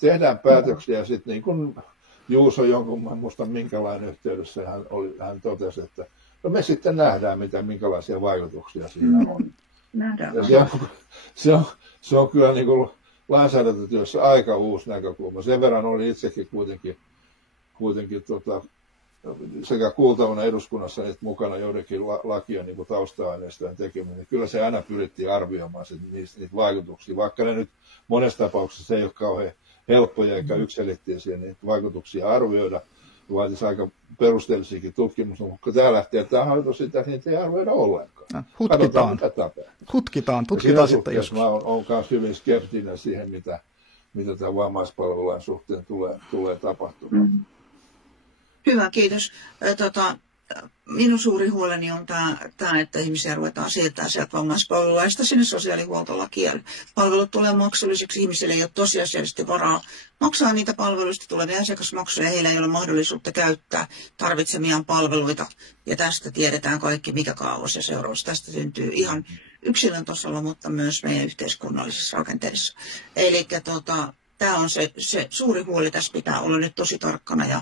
Tehdään päätöksiä ja sitten niin kuin Juuso jonkun, mä muistan minkälainen yhteydessä hän totesi, että no me sitten nähdään, minkälaisia vaikutuksia siinä on. Se on kyllä niin kuin lainsäädäntötyössä aika uusi näkökulma. Sen verran oli itsekin kuitenkin sekä kuultavana eduskunnassa että mukana joidenkin lakien niin kuin tausta-aineistojen tekeminen. Kyllä se aina pyrittiin arvioimaan niitä vaikutuksia, vaikka ne nyt monessa tapauksessa ei ole kauhean helppoja eikä yksiselitteisiä niitä vaikutuksia arvioida. Vaatisi aika perusteellisiakin tutkimusta, mutta kun tämä lähtee, tämä hallitus sitä, niin niitä ei arvioida ollenkaan. Tutkitaan sitten joskus. Mä olen myös hyvin skeptinen siihen, mitä tämän vammaispalvelulain suhteen tulee tapahtumaan. Mm. Hyvä, kiitos. Minun suuri huoleni on tämä, että ihmisiä ruvetaan siirtämään sieltä vammaispalvelulaista sinne sosiaalihuoltolakiin. Palvelut tulee maksullisiksi, ihmisille ei ole tosiasiallisesti varaa maksaa niitä palveluista, tulevia asiakasmaksuja, heillä ei ole mahdollisuutta käyttää tarvitsemiaan palveluita. Ja tästä tiedetään kaikki, mikä kaos ja seuraus tästä syntyy ihan yksilön tasolla, mutta myös meidän yhteiskunnallisissa rakenteissa. Eli tämä on se suuri huoli, tässä pitää olla nyt tosi tarkkana ja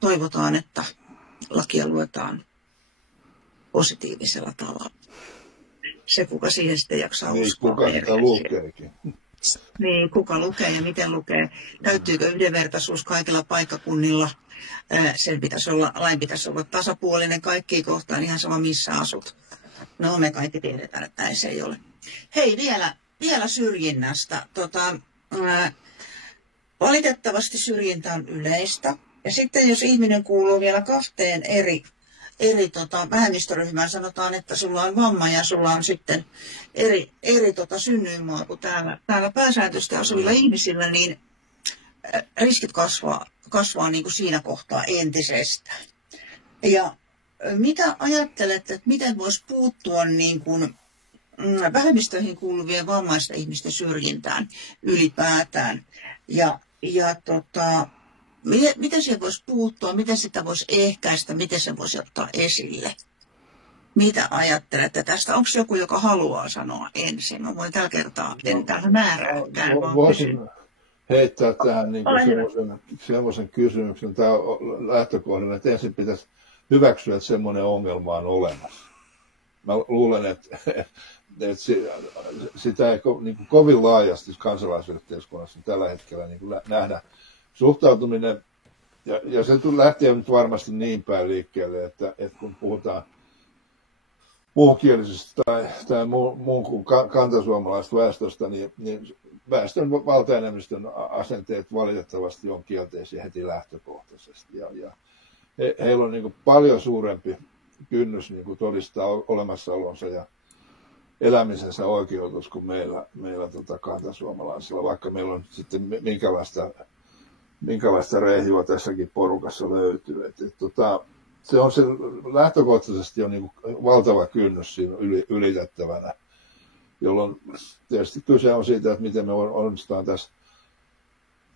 toivotaan, että lakia luetaan positiivisella tavalla. Se, kuka siihen sitten jaksaa uskoa. Kuka sitä lukeekin. Niin, kuka lukee ja miten lukee. Täyttyykö yhdenvertaisuus kaikilla paikkakunnilla? Lain pitäisi olla tasapuolinen kaikkiin kohtaan, ihan sama missä asut. No, me kaikki tiedetään, että näin se ei ole. Hei, vielä syrjinnästä. Valitettavasti syrjintä on yleistä. Ja sitten jos ihminen kuuluu vielä kahteen eri vähemmistöryhmään, sanotaan, että sulla on vamma ja sulla on sitten eri synnyinmaa kuin täällä pääsääntöisesti asuvilla ihmisillä, niin riskit kasvaa niin kuin siinä kohtaa entisestään. Ja mitä ajattelet, että miten voisi puuttua niin kuin vähemmistöihin kuuluvien vammaisten ihmisten syrjintään ylipäätään? Miten siihen voisi puuttua, miten sitä voisi ehkäistä, miten se voisi ottaa esille? Mitä ajattelette tästä? Onko joku, joka haluaa sanoa ensin? Mä voin tällä kertaa täällä määräyttää. Voisin heittää tähän niin semmoisen kysymyksen. Tämä on lähtökohdalla, että ensin pitäisi hyväksyä, että semmoinen ongelma on olemassa. Mä luulen, että sitä ei niin kovin laajasti kansalaisyhteiskunnassa tällä hetkellä niin nähdä. Suhtautuminen, ja se lähtee nyt varmasti niin päin liikkeelle, että kun puhutaan muunkielisistä tai muun kuin kantasuomalaisesta väestöstä, niin väestön valtaenemmistön asenteet valitettavasti on kielteisiä heti lähtökohtaisesti. Ja heillä on niin paljon suurempi kynnys niin todistaa olemassaolonsa ja elämisensä oikeutus kuin meillä kantasuomalaisilla, vaikka meillä on sitten minkälaista reihua tässäkin porukassa löytyy. Se on lähtökohtaisesti on niin valtava kynnys siinä ylitettävänä, jolloin tietysti kyse on siitä, että miten me onnistutaan tässä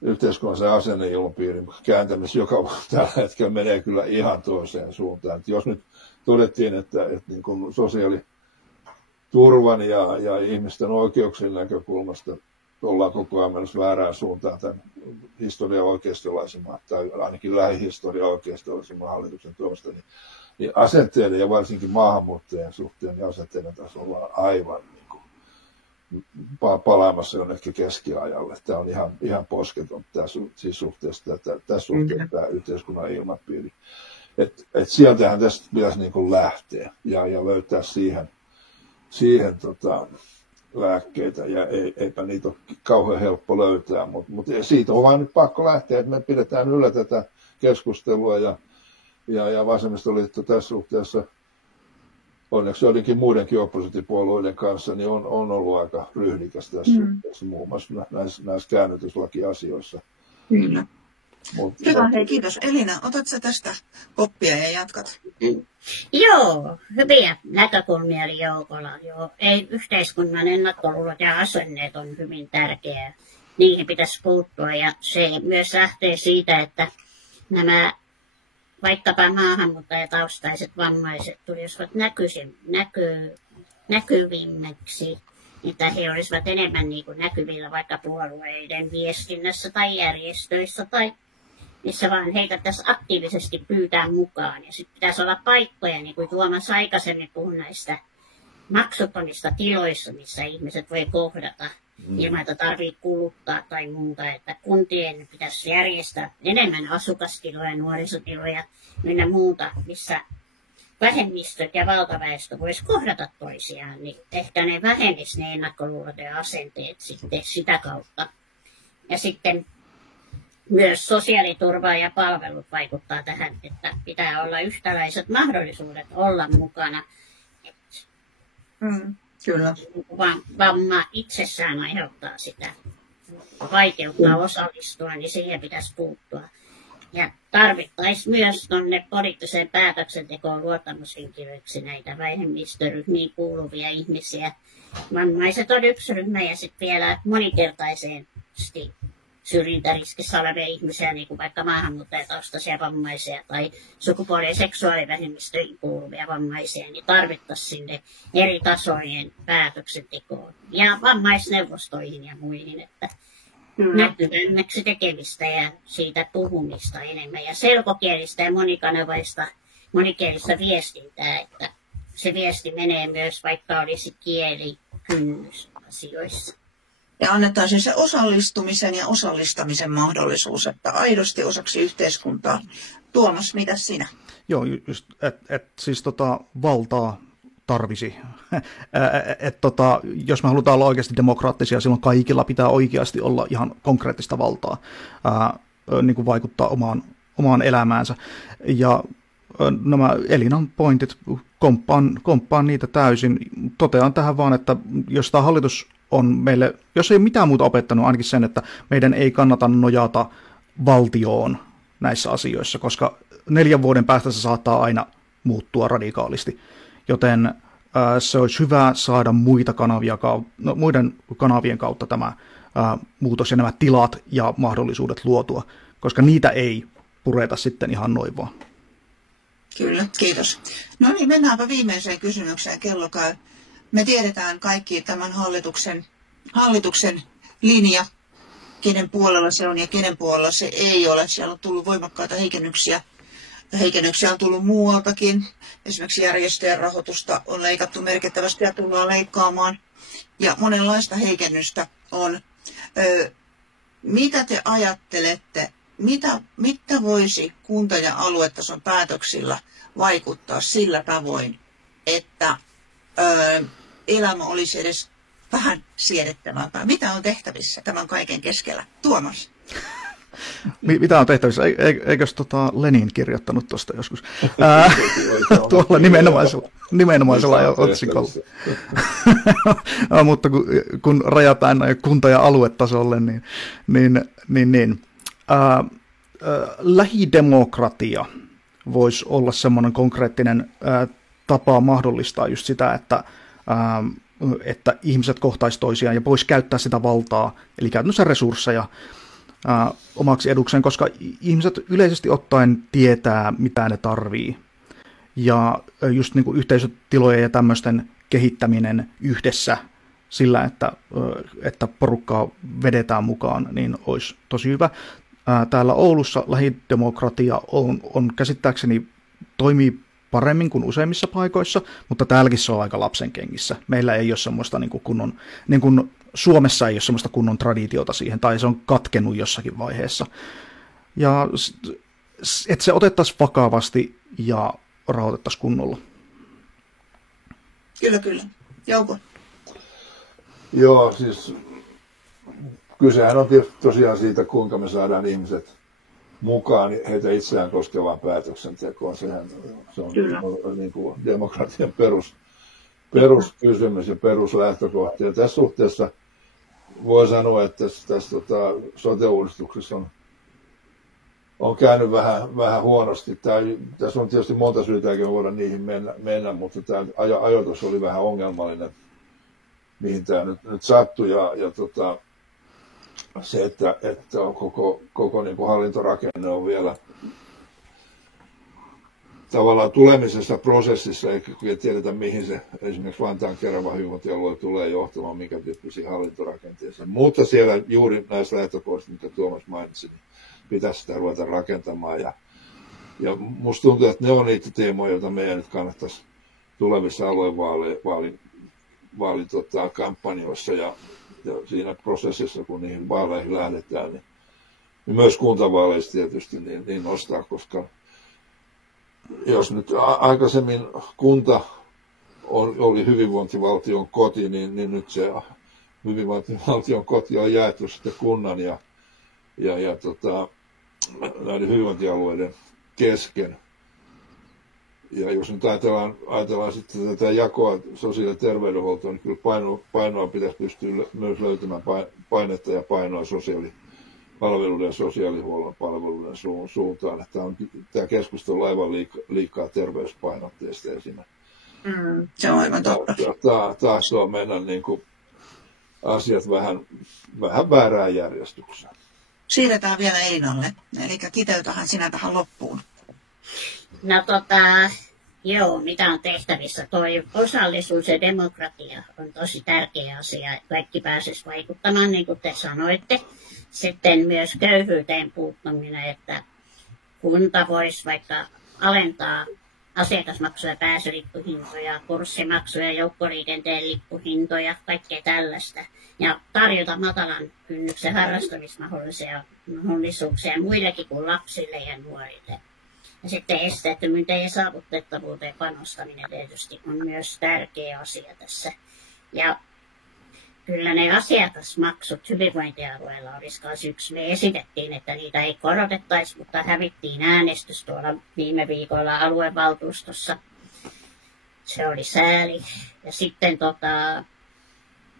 yhteiskunnallisen asenneilmapiirin kääntämisessä, joka tällä hetkellä menee kyllä ihan toiseen suuntaan. Että jos nyt todettiin, että niin kuin sosiaaliturvan ja ihmisten oikeuksien näkökulmasta ollaan koko ajan menossa väärään suuntaan tämän historian oikeistolaisemman, tai ainakin lähihistorian oikeistolaisemman hallituksen tuomasta, niin asenteiden ja varsinkin maahanmuuttajien suhteen ja asenteiden tasolla ollaan aivan niin kuin palaamassa jonnekin keskiajalle. Tämä on ihan posketon siis suhteessa tämä yhteiskunnan ilmapiiri. Sieltähän tästä pitäisi niin kuin lähteä ja löytää siihen lääkkeitä, ja eipä niitä ole kauhean helppo löytää, mutta siitä on vaan nyt pakko lähteä, että me pidetään yllä tätä keskustelua, ja Vasemmistoliitto tässä suhteessa, onneksi joidenkin muidenkin oppositiopuolueiden kanssa, niin on ollut aika ryhdikäs tässä suhteessa, muun muassa näissä käännytyslakiasioissa. Kyllä. Hyvä, hei, kiitos. Elina, otatko tästä koppia ja jatkat? Joo, hyviä näkökulmia oli joukolla. Joo. Ei, yhteiskunnan ennakkoluulot ja asenneet on hyvin tärkeää. Niihin pitäisi puuttua, ja se myös lähtee siitä, että nämä vaikkapa maahanmuuttajataustaiset vammaiset tulisivat näkyvimmiksi, että he olisivat enemmän niin kuin näkyvillä vaikka puolueiden viestinnässä tai järjestöissä tai missä vaan heitä pitäisi aktiivisesti pyytää mukaan. Ja sitten pitäisi olla paikkoja, niin kuin Tuomas aikaisemmin puhui näistä maksuttomista tiloissa, missä ihmiset voi kohdata ilman, että tarvitsee kuluttaa tai muuta. Että kuntien pitäisi järjestää enemmän asukastiloja, nuorisotiloja ynnä muuta, missä vähemmistöt ja valtaväestö voisi kohdata toisiaan, niin ehkä ne vähennisi ne ennakkoluulot ja asenteet sitten sitä kautta. Ja sitten myös sosiaaliturva ja palvelut vaikuttaa tähän, että pitää olla yhtäläiset mahdollisuudet olla mukana. Kyllä. Vamma itsessään aiheuttaa sitä vaikeuttaa osallistua, niin siihen pitäisi puuttua. Ja tarvittaisiin myös tuonne poliittiseen päätöksentekoon luottamushenkilöiksi näitä vähemmistöryhmiin kuuluvia ihmisiä. Vammaiset on yksi ryhmä ja sitten vielä moninkertaisesti syrjintäriskissä olevia ihmisiä, niin kuin vaikka maahanmuuttajataustaisia vammaisia tai sukupuoli- ja seksuaalivähemmistöihin kuuluvia vammaisia, niin tarvittaisiin sinne eri tasojen päätöksentekoon ja vammaisneuvostoihin ja muihin, että näkyvämmäksi tekemistä ja siitä puhumista enemmän ja selkokielistä ja monikielistä viestintää, että se viesti menee myös vaikka olisi kielikynnys asioissa. Ja annetaan siis se osallistumisen ja osallistamisen mahdollisuus, että aidosti osaksi yhteiskuntaa. Tuomas, mitä sinä? Joo, just, siis valtaa tarvisi. Jos me halutaan olla oikeasti demokraattisia, silloin kaikilla pitää oikeasti olla ihan konkreettista valtaa niin kuin vaikuttaa omaan elämäänsä. Ja nämä Elinan pointit, komppaan niitä täysin. Totean tähän vaan, että jos tämä hallitus on meille, jos ei mitään muuta opettanut, ainakin sen, että meidän ei kannata nojata valtioon näissä asioissa, koska 4 vuoden päästä se saattaa aina muuttua radikaalisti. Joten se olisi hyvä saada muiden kanavien kautta tämä muutos ja nämä tilat ja mahdollisuudet luotua, koska niitä ei pureta sitten ihan noin vaan. Kyllä, kiitos. No niin, mennäänpä viimeiseen kysymykseen. Kello käy. Me tiedetään kaikki tämän hallituksen linja, kenen puolella se on ja kenen puolella se ei ole. Siellä on tullut voimakkaita heikennyksiä. Heikennyksiä on tullut muualtakin. Esimerkiksi järjestöjen rahoitusta on leikattu merkittävästi ja tullaan leikkaamaan. Ja monenlaista heikennystä on. Mitä te ajattelette, mitä voisi kunta- ja aluetason päätöksillä vaikuttaa sillä tavoin, että elämä olisi edes vähän siedettävämpää? Mitä on tehtävissä tämän kaiken keskellä? Tuomas. Mitä on tehtävissä? Eikös Lenin kirjoittanut tuosta joskus? Tuolla nimenomaisella otsikolla. Mutta kun rajataan kunta- ja aluetasolle, niin lähidemokratia voisi olla semmoinen konkreettinen tapa mahdollistaa just sitä, että ihmiset kohtaisivat toisiaan ja voisi käyttää sitä valtaa, eli käytännössä resursseja omaksi edukseen, koska ihmiset yleisesti ottaen tietää, mitä ne tarvii. Ja just niin kuin yhteisötilojen ja tämmöisten kehittäminen yhdessä sillä, että porukkaa vedetään mukaan, niin olisi tosi hyvä. Täällä Oulussa lähidemokratia on käsittääkseni toimii paremmin kuin useimmissa paikoissa, mutta täälläkin se on aika lapsenkengissä. Meillä ei ole semmoista niin kuin Suomessa ei ole semmoista kunnon traditiota siihen, tai se on katkennut jossakin vaiheessa. Ja että se otettaisiin vakavasti ja rahoitettaisiin kunnolla. Kyllä. Jouko. Joo, siis kysehän on tosiaan siitä, kuinka me saadaan ihmiset mukaan heitä itseään koskevaan päätöksentekoon. Se on niin kuin demokratian peruskysymys ja peruslähtökohta. Ja tässä suhteessa voi sanoa, että tässä sote-uudistuksessa on käynyt vähän huonosti. Tässä on tietysti monta syytä, eikä voida niihin mennä, mutta tämä ajoitus oli vähän ongelmallinen, mihin tämä nyt sattui. Ja se, että koko niin kuin hallintorakenne on vielä tavallaan tulemisessa prosessissa, eikä tiedetä mihin se esimerkiksi Vantaan Keravan hyvinvointialue tulee johtamaan, minkä tyyppisiin hallintorakenteisiin. Mutta siellä juuri näissä lähtökohdissa, mitä Tuomas mainitsi, niin pitäisi sitä ruveta rakentamaan. Ja musta tuntuu, että ne on niitä teemoja, joita meidän nyt kannattaisi tulevissa aluevaalikampanjoissa ja siinä prosessissa, kun niihin vaaleihin lähdetään, niin myös kuntavaaleissa tietysti niin nostaa, koska jos nyt aikaisemmin kunta oli hyvinvointivaltion koti, niin nyt se hyvinvointivaltion koti on jaettu sitten kunnan ja näiden hyvinvointialueiden kesken. Ja jos nyt ajatellaan sitten tätä jakoa sosiaali- ja terveydenhuoltoon, niin kyllä painoa pitäisi pystyä myös löytämään painetta ja painoa sosiaalipalveluiden ja sosiaalihuollon palveluiden suuntaan. Tämä keskustelu aivan liikaa terveyspainotteista ja siinä. Se on aivan totta. Taas on mennä niin kuin asiat vähän väärään järjestykseen. Siirretään vielä Einalle, eli kiteytähän sinä tähän loppuun. No joo, mitä on tehtävissä? Toi osallisuus ja demokratia on tosi tärkeä asia, että kaikki pääsisi vaikuttamaan, niin kuin te sanoitte. Sitten myös köyhyyteen puuttuminen, että kunta voisi vaikka alentaa asiakasmaksuja, pääsylippuhintoja, kurssimaksuja, joukkoliikenteen lippuhintoja, kaikkea tällaista. Ja tarjota matalan kynnyksen harrastamismahdollisuuksia muillekin kuin lapsille ja nuorille. Ja sitten esteettömyyteen ja saavutettavuuteen panostaminen tietysti on myös tärkeä asia tässä. Ja kyllä ne asiakasmaksut hyvinvointialueella olisi myös yksi. Me esitettiin, että niitä ei korotettaisi, mutta hävittiin äänestys tuolla viime viikolla aluevaltuustossa. Se oli sääli. Ja sitten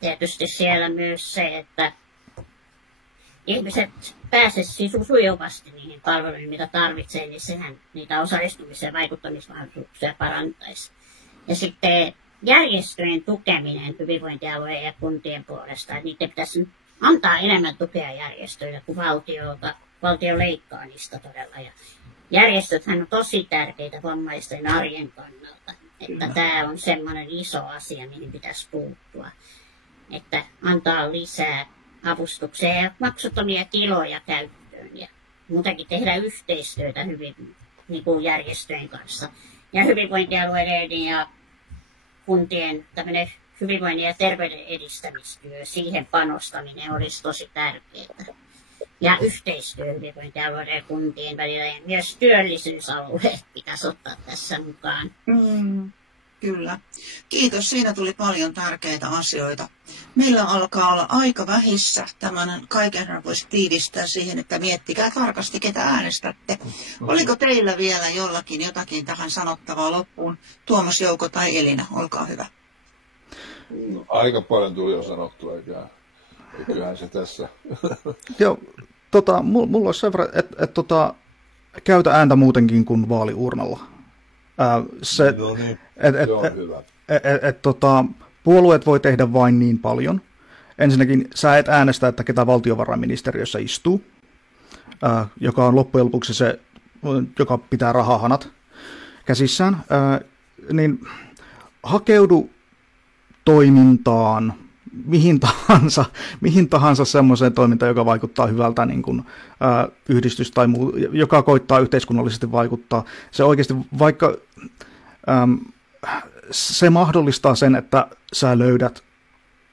tietysti siellä myös se, että ihmiset pääsisivät sujuvasti niihin palveluihin, mitä tarvitsee, niin sehän niitä osallistumisen ja vaikuttamismahdollisuuksia parantaisi. Ja sitten järjestöjen tukeminen hyvinvointialueen ja kuntien puolesta, että niiden pitäisi antaa enemmän tukea järjestöille kuin valtio leikkaa niistä todella. Ja järjestöthän on tosi tärkeitä vammaisten arjen kannalta, että tämä on semmoinen iso asia, mihin pitäisi puuttua, että antaa lisää avustuksia ja maksuttomia tiloja käyttöön ja muutenkin tehdä yhteistyötä niin kuin järjestöjen kanssa. Ja hyvinvointialueiden ja kuntien tämmöinen hyvinvoinnin ja terveyden edistämistyö, siihen panostaminen olisi tosi tärkeää. Ja yhteistyö hyvinvointialueiden ja kuntien välillä ja myös työllisyysalueet pitäisi ottaa tässä mukaan. Kyllä. Kiitos. Siinä tuli paljon tärkeitä asioita. Meillä alkaa olla aika vähissä. Tämän kaiken voisi tiivistää siihen, että miettikää tarkasti, ketä äänestätte. Oliko teillä vielä jollakin jotakin tähän sanottavaa loppuun? Tuomas, Jouko tai Elina, olkaa hyvä. Aika paljon tuli jo sanottua, eiköhän se tässä. Joo, mulla olisi sen verran, että käytä ääntä muutenkin kuin vaaliurnalla. Se on hyvä. Puolueet voi tehdä vain niin paljon. Ensinnäkin sä et äänestä, että ketä valtiovarainministeriössä istuu, joka on loppujen lopuksi se, joka pitää rahahanat käsissään. Niin hakeudu toimintaan, mihin tahansa semmoiseen toimintaan, joka vaikuttaa hyvältä niin kuin, yhdistys tai muu, joka koittaa yhteiskunnallisesti vaikuttaa. Se oikeasti, vaikka se mahdollistaa sen, että sä löydät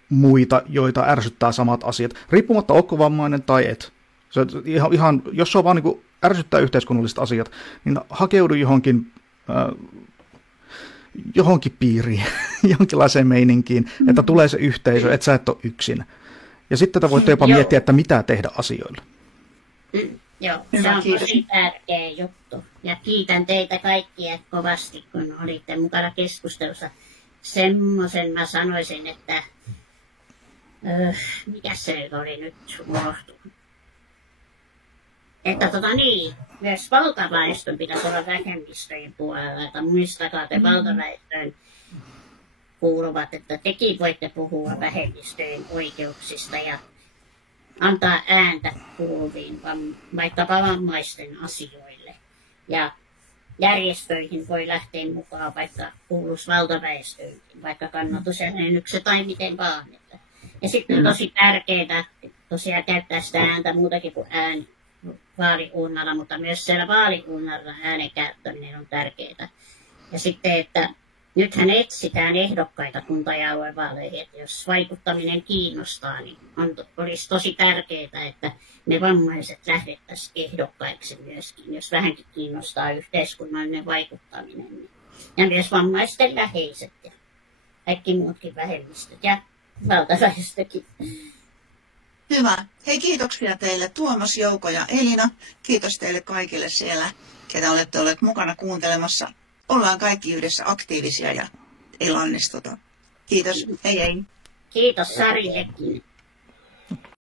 muita, joita ärsyttää samat asiat, riippumatta onko vammainen tai et. Se ihan, jos se on vaan niin kuin ärsyttää yhteiskunnalliset asiat, niin hakeudu johonkin piiriin, jonkinlaiseen meininkiin, että tulee se yhteisö, että sä et ole yksin. Ja sitten tätä voitte jopa miettiä, että mitä tehdä asioille. Joo, se on tosi tärkeä juttu. Ja kiitän teitä kaikkia kovasti, kun olitte mukana keskustelussa. Semmoisen mä sanoisin, että mikä se nyt oli nyt unohtunut. Että myös valtaväestön pitäisi olla vähemmistöjen puolella, että muistakaa te valtaväestöön kuuluvat, että tekin voitte puhua vähemmistöjen oikeuksista ja antaa ääntä kuuluviin vaikka vammaisten asioille. Ja järjestöihin voi lähteä mukaan, vaikka kuuluisi valtaväestöönkin, vaikka kannatusjäsenykset tai miten vaan. Ja sitten on tosi tärkeää tosiaan käyttää sitä ääntä muutakin kuin vaaliuurnalla, mutta myös siellä vaaliuurnalla äänen käyttäminen on tärkeää. Ja sitten, että nythän etsitään ehdokkaita kunta- ja aluevaaleihin, että jos vaikuttaminen kiinnostaa, niin olisi tosi tärkeää, että ne vammaiset lähdettäisiin ehdokkaiksi myöskin, jos vähänkin kiinnostaa yhteiskunnallinen vaikuttaminen. Ja myös vammaisten läheiset ja kaikki muutkin vähemmistöt ja valtaväestökin. Hyvä. Hei, kiitoksia teille Tuomas, Jouko ja Elina. Kiitos teille kaikille siellä, ketä olette olleet mukana kuuntelemassa. Ollaan kaikki yhdessä aktiivisia ja ei lannistuta. Kiitos. Hei hei. Kiitos Sarillekin.